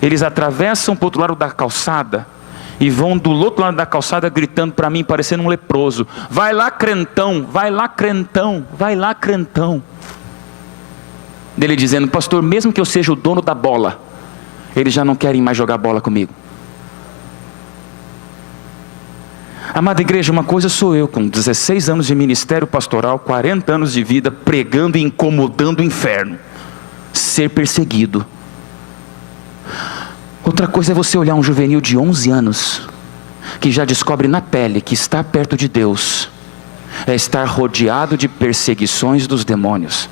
eles atravessam para o outro lado da calçada, e vão do outro lado da calçada gritando para mim, parecendo um leproso, vai lá crentão, vai lá crentão, vai lá crentão. Dele dizendo, pastor, mesmo que eu seja o dono da bola, eles já não querem mais jogar bola comigo. Amada igreja, uma coisa sou eu, com 16 anos de ministério pastoral, 40 anos de vida, pregando e incomodando o inferno, ser perseguido. Outra coisa é você olhar um juvenil de 11 anos, que já descobre na pele que está perto de Deus, é estar rodeado de perseguições dos demônios.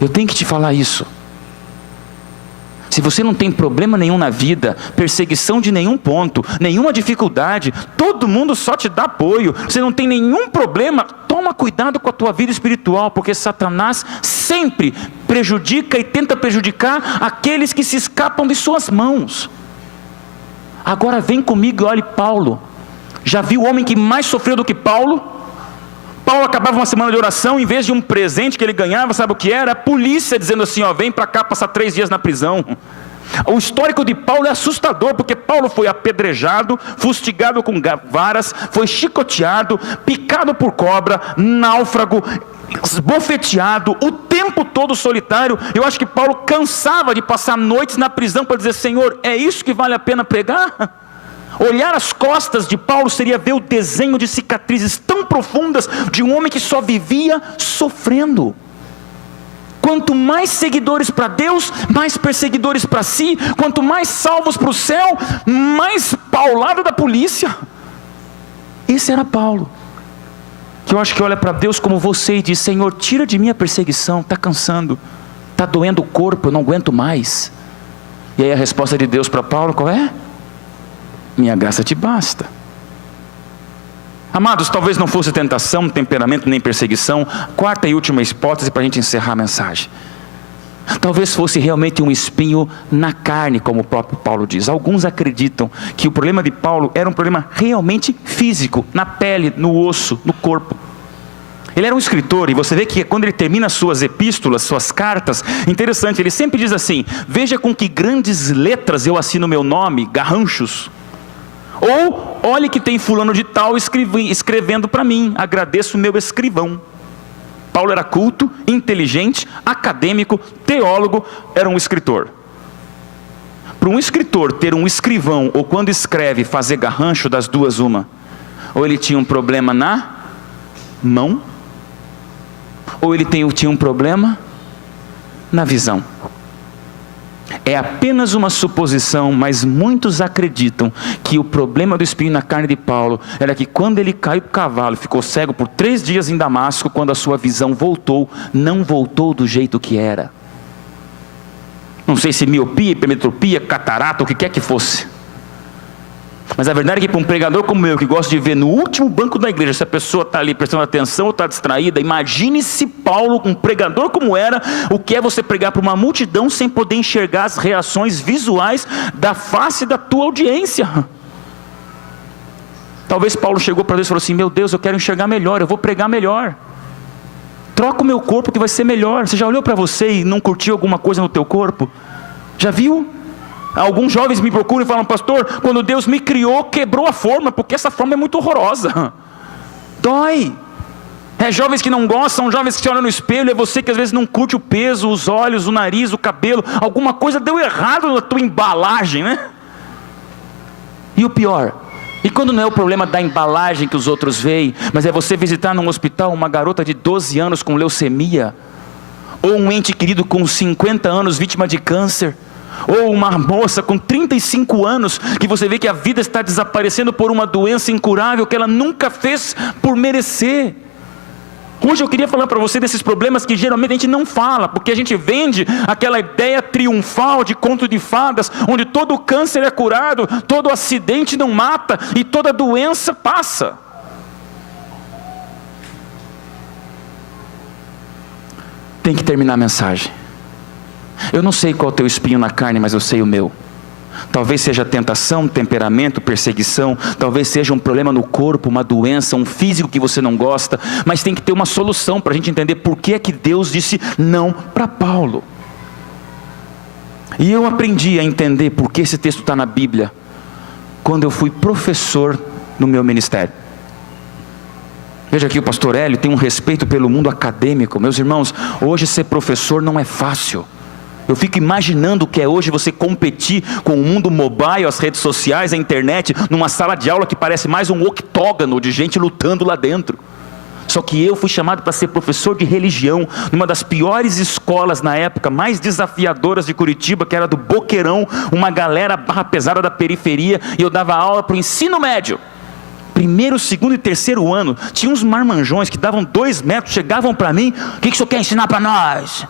Eu tenho que te falar isso. Se você não tem problema nenhum na vida, perseguição de nenhum ponto, nenhuma dificuldade, todo mundo só te dá apoio, você não tem nenhum problema, toma cuidado com a tua vida espiritual, porque Satanás sempre prejudica e tenta prejudicar aqueles que se escapam de suas mãos. Agora vem comigo e olhe Paulo. Já viu o homem que mais sofreu do que Paulo? Paulo acabava uma semana de oração, em vez de um presente que ele ganhava, sabe o que era? A polícia dizendo assim, ó, vem para cá passar 3 dias na prisão. O histórico de Paulo é assustador, porque Paulo foi apedrejado, fustigado com varas, foi chicoteado, picado por cobra, náufrago, esbofeteado, o tempo todo solitário. Eu acho que Paulo cansava de passar noites na prisão para dizer, Senhor, é isso que vale a pena pregar? Olhar as costas de Paulo seria ver o desenho de cicatrizes tão profundas de um homem que só vivia sofrendo. Quanto mais seguidores para Deus, mais perseguidores para si. Quanto mais salvos para o céu, mais paulado da polícia. Esse era Paulo, que eu acho que olha para Deus como você e diz, Senhor, tira de mim a perseguição, está cansando, está doendo o corpo, eu não aguento mais. E aí a resposta de Deus para Paulo qual é? Minha graça te basta. Amados, talvez não fosse tentação, temperamento, nem perseguição. Quarta e última hipótese para a gente encerrar a mensagem. Talvez fosse realmente um espinho na carne, como o próprio Paulo diz. Alguns acreditam que o problema de Paulo era um problema realmente físico, na pele, no osso, no corpo. Ele era um escritor, e você vê que quando ele termina suas epístolas, suas cartas, interessante, ele sempre diz assim, veja com que grandes letras eu assino meu nome, garranchos. Ou, olhe que tem fulano de tal escrevendo para mim, agradeço o meu escrivão. Paulo era culto, inteligente, acadêmico, teólogo, era um escritor. Para um escritor ter um escrivão, ou quando escreve fazer garrancho, das duas uma, ou ele tinha um problema na mão, ou ele tinha um problema na visão. É apenas uma suposição, mas muitos acreditam que o problema do espinho na carne de Paulo era que quando ele caiu do cavalo, ficou cego por 3 dias em Damasco, quando a sua visão voltou, não voltou do jeito que era. Não sei se miopia, hipermetropia, catarata, o que quer que fosse. Mas a verdade é que para um pregador como eu, que gosta de ver no último banco da igreja, se a pessoa está ali prestando atenção ou está distraída, imagine-se Paulo, um pregador como era, o que é você pregar para uma multidão sem poder enxergar as reações visuais da face da tua audiência. Talvez Paulo chegou para Deus e falou assim, meu Deus, eu quero enxergar melhor, eu vou pregar melhor. Troca o meu corpo que vai ser melhor. Você já olhou para você e não curtiu alguma coisa no teu corpo? Já viu? Alguns jovens me procuram e falam, pastor, quando Deus me criou, quebrou a forma, porque essa forma é muito horrorosa. Dói. É jovens que não gostam, jovens que se olham no espelho, é você que às vezes não curte o peso, os olhos, o nariz, o cabelo, alguma coisa deu errado na tua embalagem, né? E o pior, e quando não é o problema da embalagem que os outros veem, mas é você visitar num hospital uma garota de 12 anos com leucemia, ou um ente querido com 50 anos vítima de câncer, ou uma moça com 35 anos, que você vê que a vida está desaparecendo por uma doença incurável que ela nunca fez por merecer. Hoje eu queria falar para você desses problemas que geralmente a gente não fala, porque a gente vende aquela ideia triunfal de conto de fadas, onde todo câncer é curado, todo acidente não mata e toda doença passa. Tem que terminar a mensagem. Eu não sei qual é o teu espinho na carne, mas eu sei o meu. Talvez seja tentação, temperamento, perseguição, talvez seja um problema no corpo, uma doença, um físico que você não gosta, mas tem que ter uma solução para a gente entender por que é que Deus disse não para Paulo. E eu aprendi a entender por que esse texto está na Bíblia, quando eu fui professor no meu ministério. Veja aqui, o pastor Hélio tem um respeito pelo mundo acadêmico. Meus irmãos, hoje ser professor não é fácil. Eu fico imaginando o que é hoje você competir com o mundo mobile, as redes sociais, a internet, numa sala de aula que parece mais um octógono de gente lutando lá dentro. Só que eu fui chamado para ser professor de religião, numa das piores escolas na época, mais desafiadoras de Curitiba, que era do Boqueirão, uma galera barra pesada da periferia, e eu dava aula para o ensino médio. primeiro, segundo e terceiro ano, tinha uns marmanjões que davam 2 metros, chegavam para mim: o que o senhor quer ensinar para nós?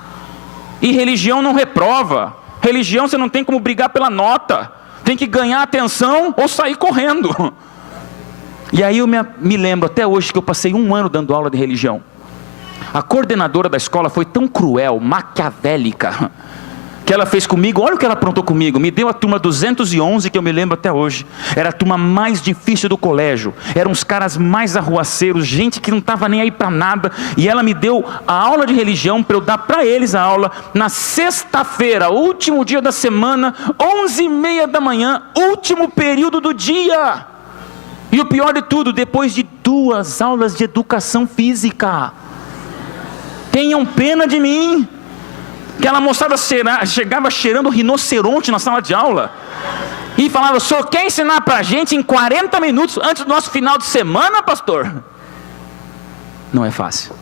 E religião não reprova. Religião você não tem como brigar pela nota. Tem que ganhar atenção ou sair correndo. E aí eu me lembro até hoje que eu passei 1 ano dando aula de religião. A coordenadora da escola foi tão cruel, maquiavélica, que ela fez comigo, olha o que ela aprontou comigo. Me deu a turma 211, que eu me lembro até hoje. Era a turma mais difícil do colégio. Eram os caras mais arruaceiros, gente que não estava nem aí para nada. E ela me deu a aula de religião para eu dar para eles a aula na sexta-feira, último dia da semana, 11h30 da manhã, último período do dia. E o pior de tudo, depois de 2 aulas de educação física. Tenham pena de mim. Aquela moçada chegava cheirando rinoceronte na sala de aula e falava: o senhor quer ensinar para a gente em 40 minutos antes do nosso final de semana, pastor? Não é fácil.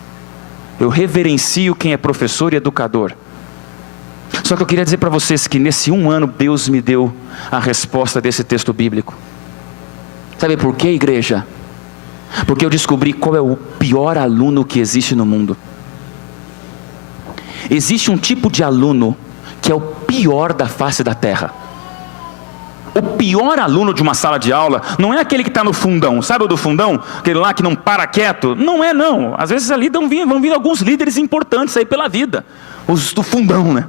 Eu reverencio quem é professor e educador. Só que eu queria dizer para vocês que nesse 1 ano Deus me deu a resposta desse texto bíblico. Sabe por quê, igreja? Porque eu descobri qual é o pior aluno que existe no mundo. Existe um tipo de aluno que é o pior da face da terra. O pior aluno de uma sala de aula não é aquele que está no fundão. Sabe o do fundão? Aquele lá que não para quieto? Não é não. Às vezes ali vão vir alguns líderes importantes aí pela vida. Os do fundão, né?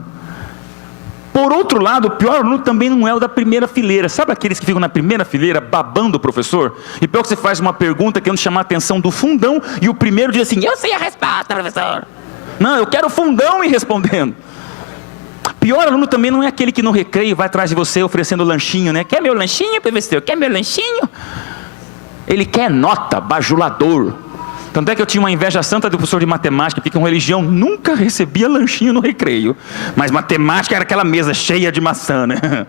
Por outro lado, o pior aluno também não é o da primeira fileira. Sabe aqueles que ficam na primeira fileira babando o professor? E pior que você faz uma pergunta querendo chamar a atenção do fundão e o primeiro diz assim: eu sei a resposta, professor. Não, eu quero o fundão ir respondendo. Pior aluno também não é aquele que no recreio vai atrás de você oferecendo lanchinho, né? Quer meu lanchinho, professor? Quer meu lanchinho? Ele quer nota, bajulador. Tanto é que eu tinha uma inveja santa do professor de matemática, porque com religião nunca recebia lanchinho no recreio. Mas matemática era aquela mesa cheia de maçã, né?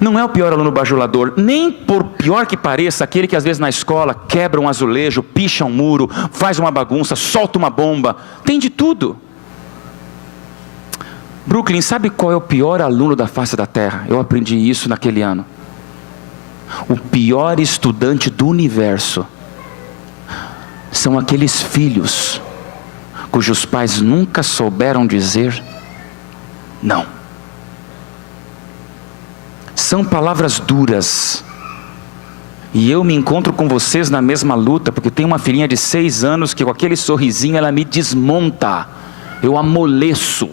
Não é o pior aluno bajulador, nem por pior que pareça, aquele que às vezes na escola quebra um azulejo, picha um muro, faz uma bagunça, solta uma bomba, tem de tudo. Brooklyn, sabe qual é o pior aluno da face da terra? Eu aprendi isso naquele ano. O pior estudante do universo são aqueles filhos cujos pais nunca souberam dizer não. São palavras duras. E eu me encontro com vocês na mesma luta, porque tem uma filhinha de 6 anos que com aquele sorrisinho ela me desmonta. Eu amoleço.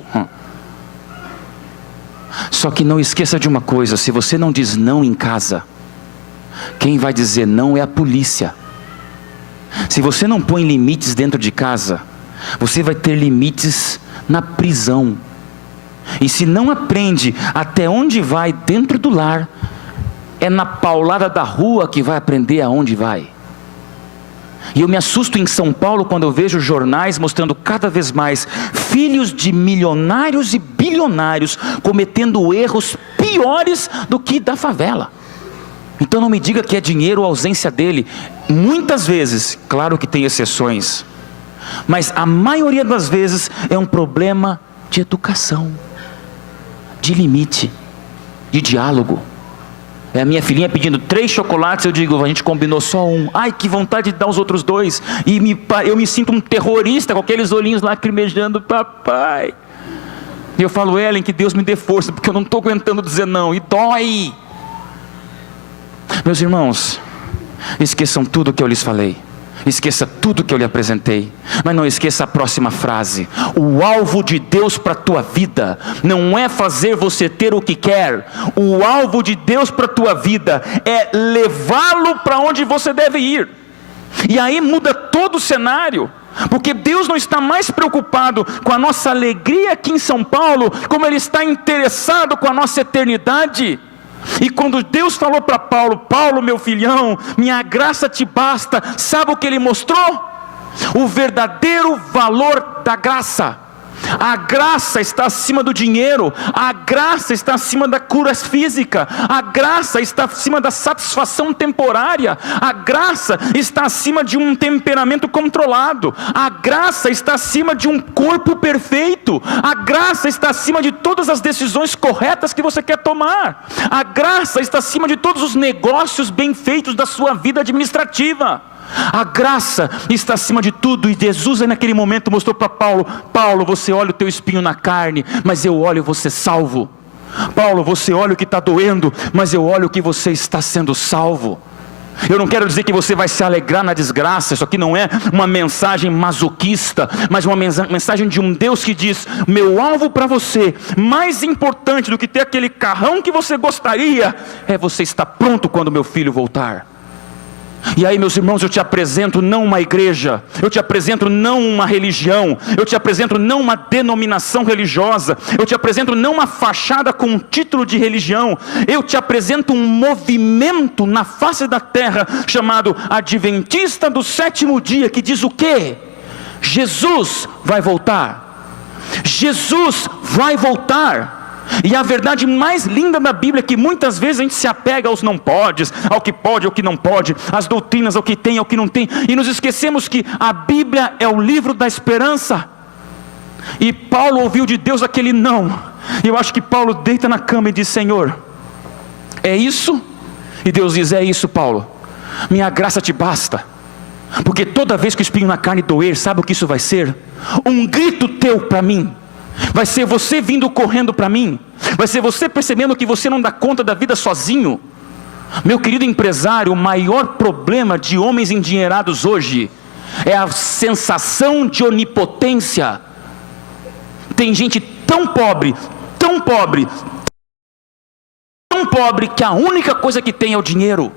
Só que não esqueça de uma coisa: se você não diz não em casa, quem vai dizer não é a polícia. Se você não põe limites dentro de casa, você vai ter limites na prisão. E se não aprende até onde vai dentro do lar, é na paulada da rua que vai aprender aonde vai. E eu me assusto em São Paulo quando eu vejo jornais mostrando cada vez mais filhos de milionários e bilionários cometendo erros piores do que da favela. Então não me diga que é dinheiro ou ausência dele. Muitas vezes, claro que tem exceções, mas a maioria das vezes é um problema de educação, de limite, de diálogo. É a minha filhinha pedindo 3 chocolates, eu digo: a gente combinou só 1. Ai, que vontade de dar os outros 2. E eu me sinto um terrorista com aqueles olhinhos lacrimejando: papai. E eu falo: Ellen, que Deus me dê força, porque eu não estou aguentando dizer não, e dói. Meus irmãos, esqueçam tudo o que eu lhes falei. Esqueça tudo que eu lhe apresentei, mas não esqueça a próxima frase: o alvo de Deus para a tua vida não é fazer você ter o que quer. O alvo de Deus para a tua vida é levá-lo para onde você deve ir. E aí muda todo o cenário, porque Deus não está mais preocupado com a nossa alegria aqui em São Paulo, como Ele está interessado com a nossa eternidade. E quando Deus falou para Paulo: Paulo, meu filhão, minha graça te basta, sabe o que Ele mostrou? O verdadeiro valor da graça. A graça está acima do dinheiro, a graça está acima da cura física, a graça está acima da satisfação temporária, a graça está acima de um temperamento controlado, a graça está acima de um corpo perfeito, a graça está acima de todas as decisões corretas que você quer tomar, a graça está acima de todos os negócios bem feitos da sua vida administrativa. A graça está acima de tudo. E Jesus aí naquele momento mostrou para Paulo: Paulo, você olha o teu espinho na carne, mas eu olho você salvo. Paulo, você olha o que está doendo, mas eu olho que você está sendo salvo. Eu não quero dizer que você vai se alegrar na desgraça. Isso aqui não é uma mensagem masoquista, mas uma mensagem de um Deus que diz: meu alvo para você, mais importante do que ter aquele carrão que você gostaria, é você estar pronto quando meu filho voltar. E aí, meus irmãos, eu te apresento não uma igreja, eu te apresento não uma religião, eu te apresento não uma denominação religiosa, eu te apresento não uma fachada com um título de religião, eu te apresento um movimento na face da terra chamado Adventista do Sétimo Dia, que diz o quê? Jesus vai voltar. Jesus vai voltar. E a verdade mais linda da Bíblia é que muitas vezes a gente se apega aos não podes, ao que pode, ao que não pode, às doutrinas, ao que tem, ao que não tem, e nos esquecemos que a Bíblia é o livro da esperança. E Paulo ouviu de Deus aquele não, e eu acho que Paulo deita na cama e diz: Senhor, é isso? E Deus diz: é isso, Paulo, minha graça te basta. Porque toda vez que o espinho na carne doer, sabe o que isso vai ser? Um grito teu para mim. Vai ser você vindo correndo para mim, vai ser você percebendo que você não dá conta da vida sozinho. Meu querido empresário, o maior problema de homens endinheirados hoje é a sensação de onipotência. Tem gente tão pobre, tão pobre, tão pobre, que a única coisa que tem é o dinheiro.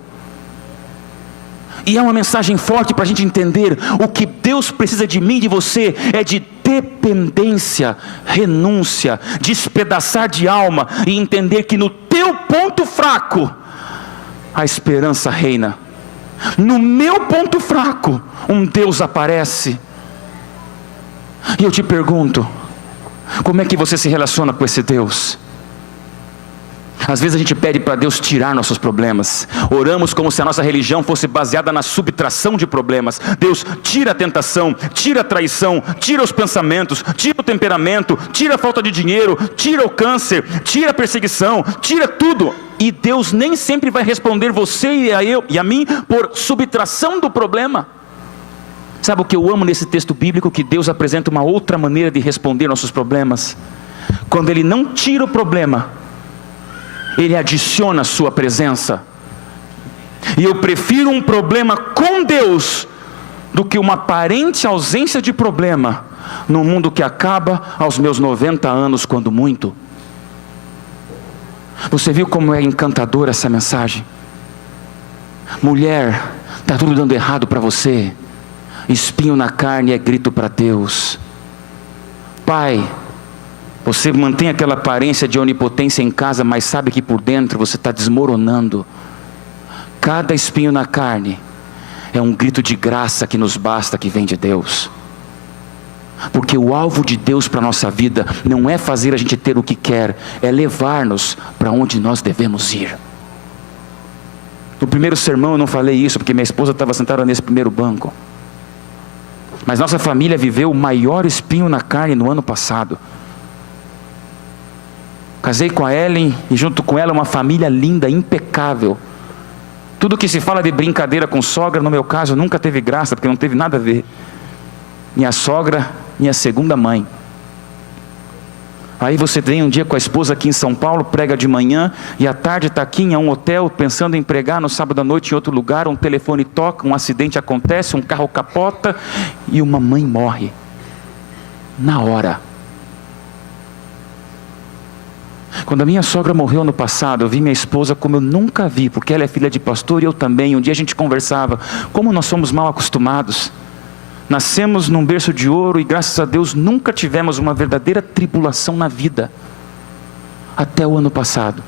E é uma mensagem forte para a gente entender: o que Deus precisa de mim e de você é de dependência, renúncia, despedaçar de alma e entender que no teu ponto fraco a esperança reina. No meu ponto fraco um Deus aparece. E eu te pergunto: como é que você se relaciona com esse Deus? Às vezes a gente pede para Deus tirar nossos problemas, oramos como se a nossa religião fosse baseada na subtração de problemas. Deus, tira a tentação, tira a traição, tira os pensamentos, tira o temperamento, tira a falta de dinheiro, tira o câncer, tira a perseguição, tira tudo. E Deus nem sempre vai responder você e a mim por subtração do problema. Sabe o que eu amo nesse texto bíblico? Que Deus apresenta uma outra maneira de responder nossos problemas. Quando Ele não tira o problema, Ele adiciona a sua presença. E eu prefiro um problema com Deus do que uma aparente ausência de problema num mundo que acaba aos meus 90 anos, quando muito. Você viu como é encantadora essa mensagem? Mulher, está tudo dando errado para você. Espinho na carne é grito para Deus. Pai, você mantém aquela aparência de onipotência em casa, mas sabe que por dentro você está desmoronando. Cada espinho na carne é um grito de graça que nos basta, que vem de Deus. Porque o alvo de Deus para a nossa vida não é fazer a gente ter o que quer, é levar-nos para onde nós devemos ir. No primeiro sermão eu não falei isso, porque minha esposa estava sentada nesse primeiro banco. Mas nossa família viveu o maior espinho na carne no ano passado. Casei com a Ellen e junto com ela uma família linda, impecável. Tudo que se fala de brincadeira com sogra, no meu caso, nunca teve graça, porque não teve nada a ver. Minha sogra, minha segunda mãe. Aí você vem um dia com a esposa aqui em São Paulo, prega de manhã, e à tarde está aqui em um hotel, pensando em pregar no sábado à noite em outro lugar, um telefone toca, um acidente acontece, um carro capota, e uma mãe morre. Na hora. Quando a minha sogra morreu no passado, eu vi minha esposa como eu nunca vi, porque ela é filha de pastor e eu também. Um dia a gente conversava, como nós somos mal acostumados. Nascemos num berço de ouro e graças a Deus nunca tivemos uma verdadeira tribulação na vida. Até o ano passado.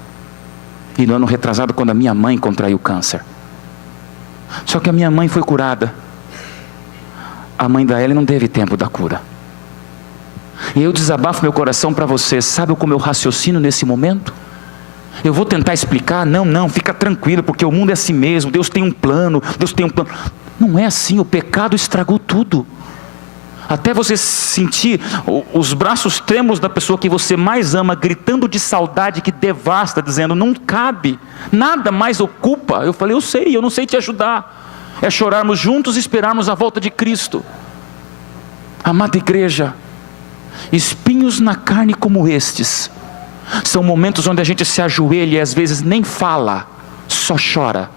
E no ano retrasado, quando a minha mãe contraiu câncer. Só que a minha mãe foi curada. A mãe da Ellen não teve tempo da cura. E eu desabafo meu coração para você. Sabe como eu raciocino nesse momento? Eu vou tentar explicar, não, fica tranquilo, porque o mundo é assim mesmo, Deus tem um plano. Não é assim, o pecado estragou tudo. Até você sentir os braços trêmulos da pessoa que você mais ama, gritando de saudade que devasta, dizendo, não cabe, nada mais ocupa. Eu falei, eu não sei te ajudar. É chorarmos juntos e esperarmos a volta de Cristo. Amada igreja, espinhos na carne como estes, são momentos onde a gente se ajoelha e às vezes nem fala, só chora.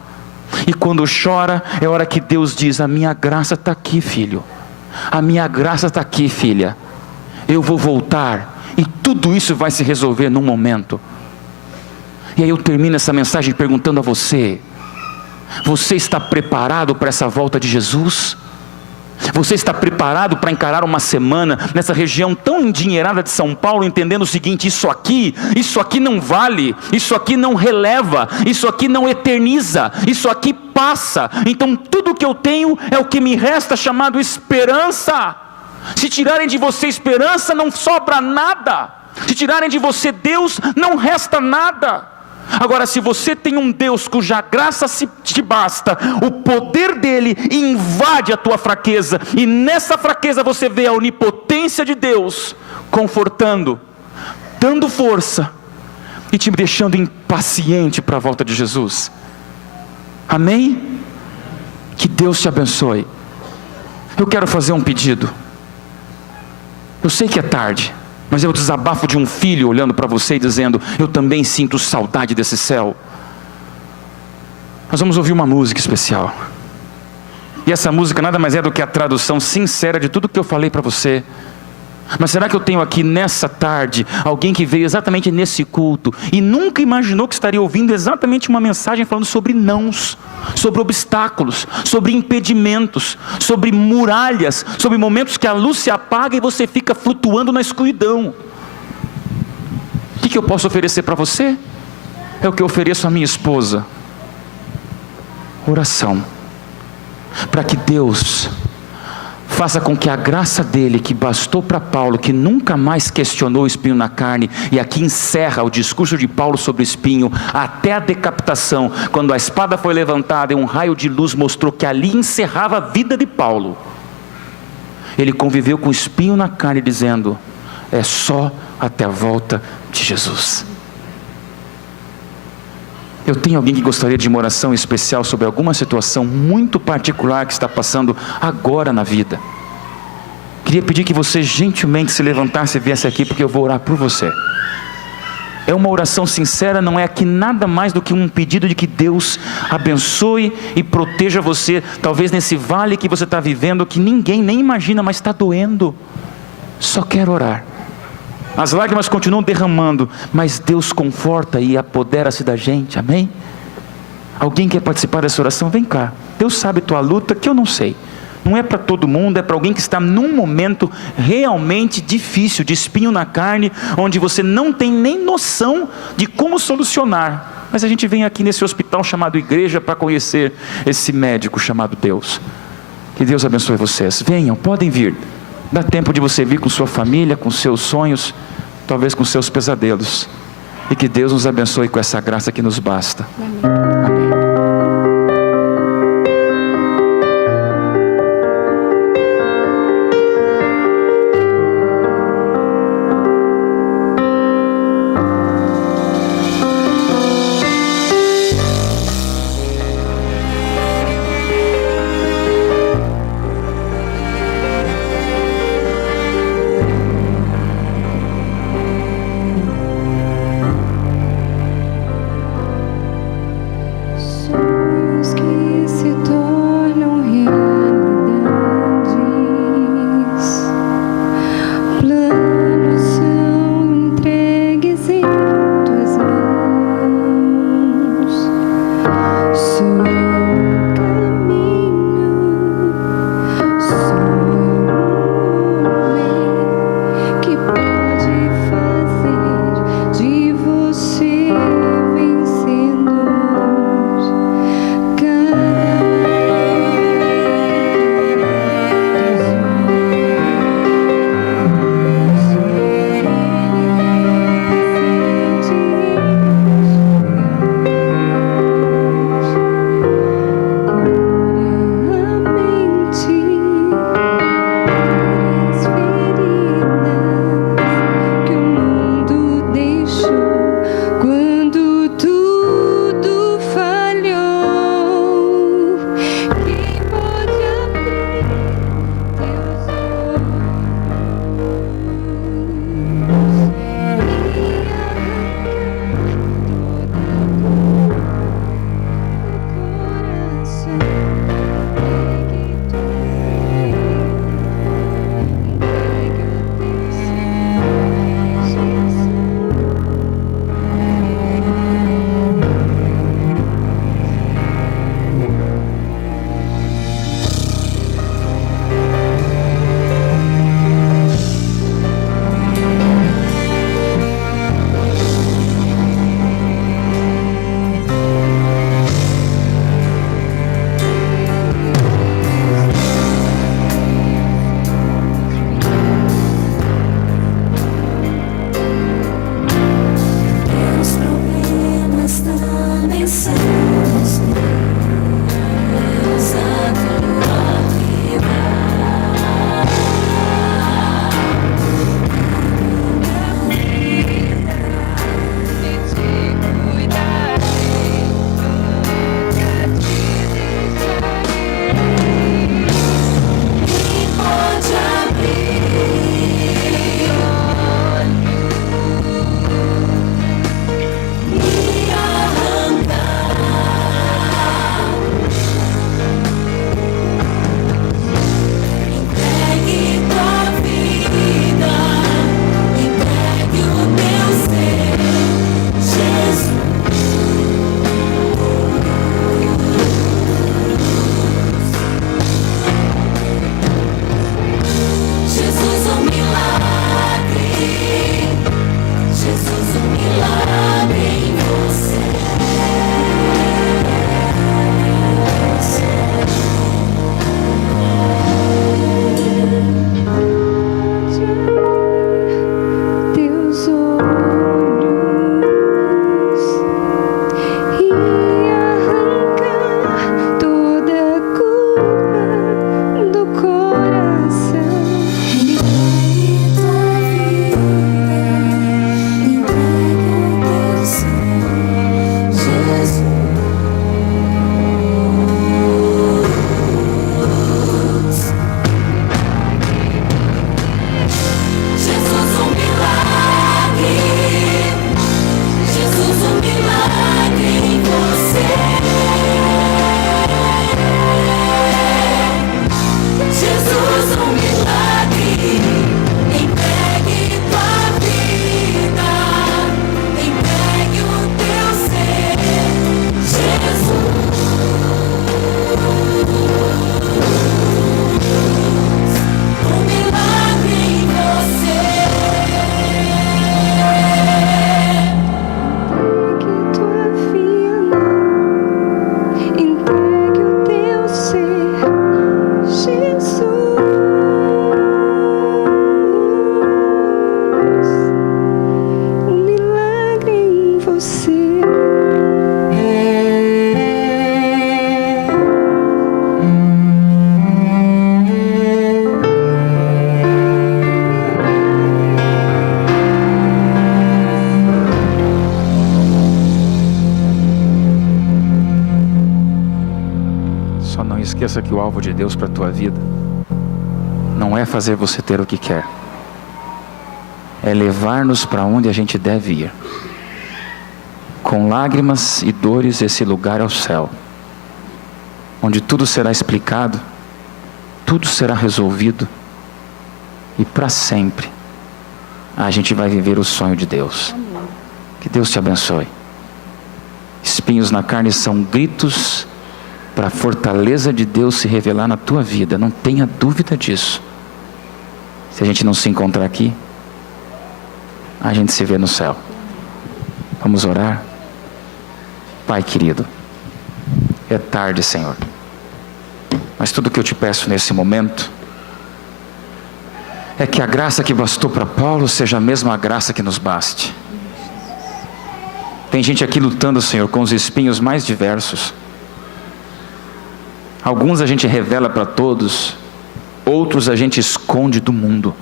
E quando chora, é hora que Deus diz, a minha graça está aqui, filho. A minha graça está aqui, filha. Eu vou voltar e tudo isso vai se resolver num momento. E aí eu termino essa mensagem perguntando a você: você está preparado para essa volta de Jesus? Você está preparado para encarar uma semana nessa região tão endinheirada de São Paulo, entendendo o seguinte: isso aqui não vale, isso aqui não releva, isso aqui não eterniza, isso aqui passa, então tudo que eu tenho é o que me resta, chamado esperança. Se tirarem de você esperança, não sobra nada. Se tirarem de você Deus, não resta nada. Agora, se você tem um Deus cuja graça te basta, o poder dele invade a tua fraqueza, e nessa fraqueza você vê a onipotência de Deus confortando, dando força e te deixando impaciente para a volta de Jesus. Amém? Que Deus te abençoe. Eu quero fazer um pedido. Eu sei que é tarde, mas é o desabafo de um filho olhando para você e dizendo: eu também sinto saudade desse céu. Nós vamos ouvir uma música especial. E essa música nada mais é do que a tradução sincera de tudo que eu falei para você. Mas será que eu tenho aqui nessa tarde alguém que veio exatamente nesse culto e nunca imaginou que estaria ouvindo exatamente uma mensagem falando sobre nãos, sobre obstáculos, sobre impedimentos, sobre muralhas, sobre momentos que a luz se apaga e você fica flutuando na escuridão? O que eu posso oferecer para você? É o que eu ofereço à minha esposa: oração, para que Deus faça com que a graça dele, que bastou para Paulo, que nunca mais questionou o espinho na carne, e aqui encerra o discurso de Paulo sobre o espinho, até a decapitação, quando a espada foi levantada e um raio de luz mostrou que ali encerrava a vida de Paulo. Ele conviveu com o espinho na carne, dizendo: é só até a volta de Jesus. Eu tenho alguém que gostaria de uma oração especial sobre alguma situação muito particular que está passando agora na vida. Queria pedir que você gentilmente se levantasse e viesse aqui, porque eu vou orar por você. É uma oração sincera, não é aqui nada mais do que um pedido de que Deus abençoe e proteja você, talvez nesse vale que você está vivendo, que ninguém nem imagina, mas está doendo. Só quero orar. As lágrimas continuam derramando, mas Deus conforta e apodera-se da gente, amém? Alguém quer participar dessa oração? Vem cá. Deus sabe tua luta, que eu não sei. Não é para todo mundo, é para alguém que está num momento realmente difícil, de espinho na carne, onde você não tem nem noção de como solucionar. Mas a gente vem aqui nesse hospital chamado igreja para conhecer esse médico chamado Deus. Que Deus abençoe vocês. Venham, podem vir. Dá tempo de você vir com sua família, com seus sonhos, talvez com seus pesadelos. E que Deus nos abençoe com essa graça que nos basta. Amém. Só não esqueça que o alvo de Deus para a tua vida não é fazer você ter o que quer, é levar-nos para onde a gente deve ir. Com lágrimas e dores, esse lugar é o céu, onde tudo será explicado, tudo será resolvido, e para sempre a gente vai viver o sonho de Deus. Que Deus te abençoe. Espinhos na carne são gritos para a fortaleza de Deus se revelar na tua vida, não tenha dúvida disso. Se a gente não se encontrar aqui, a gente se vê no céu. Vamos orar? Pai querido, é tarde, Senhor, mas tudo que eu te peço nesse momento é que a graça que bastou para Paulo seja a mesma graça que nos baste. Tem gente aqui lutando, Senhor, com os espinhos mais diversos. Alguns a gente revela para todos, outros a gente esconde do mundo.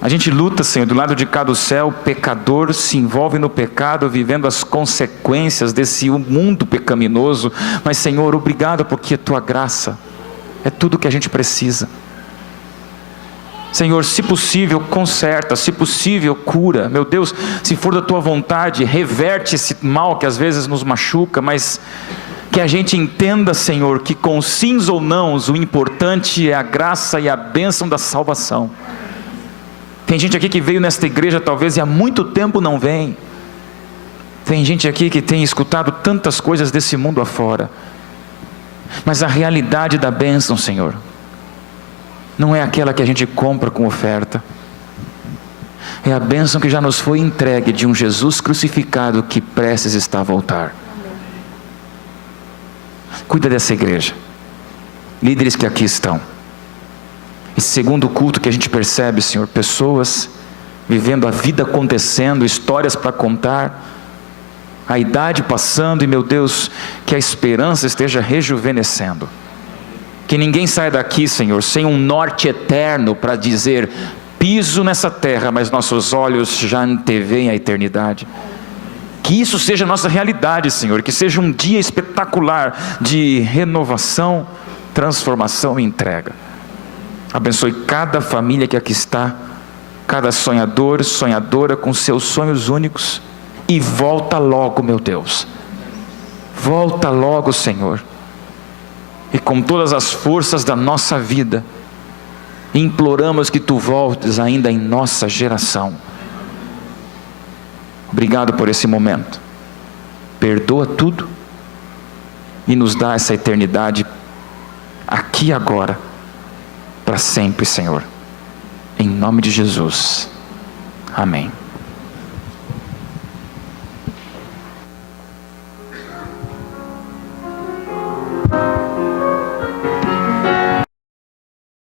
A gente luta, Senhor, do lado de cá do céu, o pecador se envolve no pecado, vivendo as consequências desse mundo pecaminoso. Mas, Senhor, obrigado porque a tua graça é tudo que a gente precisa. Senhor, se possível, conserta, se possível, cura. Meu Deus, se for da tua vontade, reverte esse mal que às vezes nos machuca, mas que a gente entenda, Senhor, que com sims ou nãos, o importante é a graça e a bênção da salvação. Tem gente aqui que veio nesta igreja talvez e há muito tempo não vem. Tem gente aqui que tem escutado tantas coisas desse mundo afora. Mas a realidade da bênção, Senhor, não é aquela que a gente compra com oferta. É a bênção que já nos foi entregue de um Jesus crucificado que prestes está a voltar. Cuida dessa igreja. Líderes que aqui estão. E segundo o culto que a gente percebe, Senhor, pessoas vivendo a vida acontecendo, histórias para contar, a idade passando e, meu Deus, que a esperança esteja rejuvenescendo. Que ninguém saia daqui, Senhor, sem um norte eterno para dizer, piso nessa terra, mas nossos olhos já anteveem a eternidade. Que isso seja a nossa realidade, Senhor, que seja um dia espetacular de renovação, transformação e entrega. Abençoe cada família que aqui está, cada sonhador, sonhadora com seus sonhos únicos, e volta logo, meu Deus, volta logo, Senhor, e com todas as forças da nossa vida, imploramos que Tu voltes ainda em nossa geração. Obrigado por esse momento, perdoa tudo, e nos dá essa eternidade, aqui e agora, para sempre, Senhor, em nome de Jesus, amém.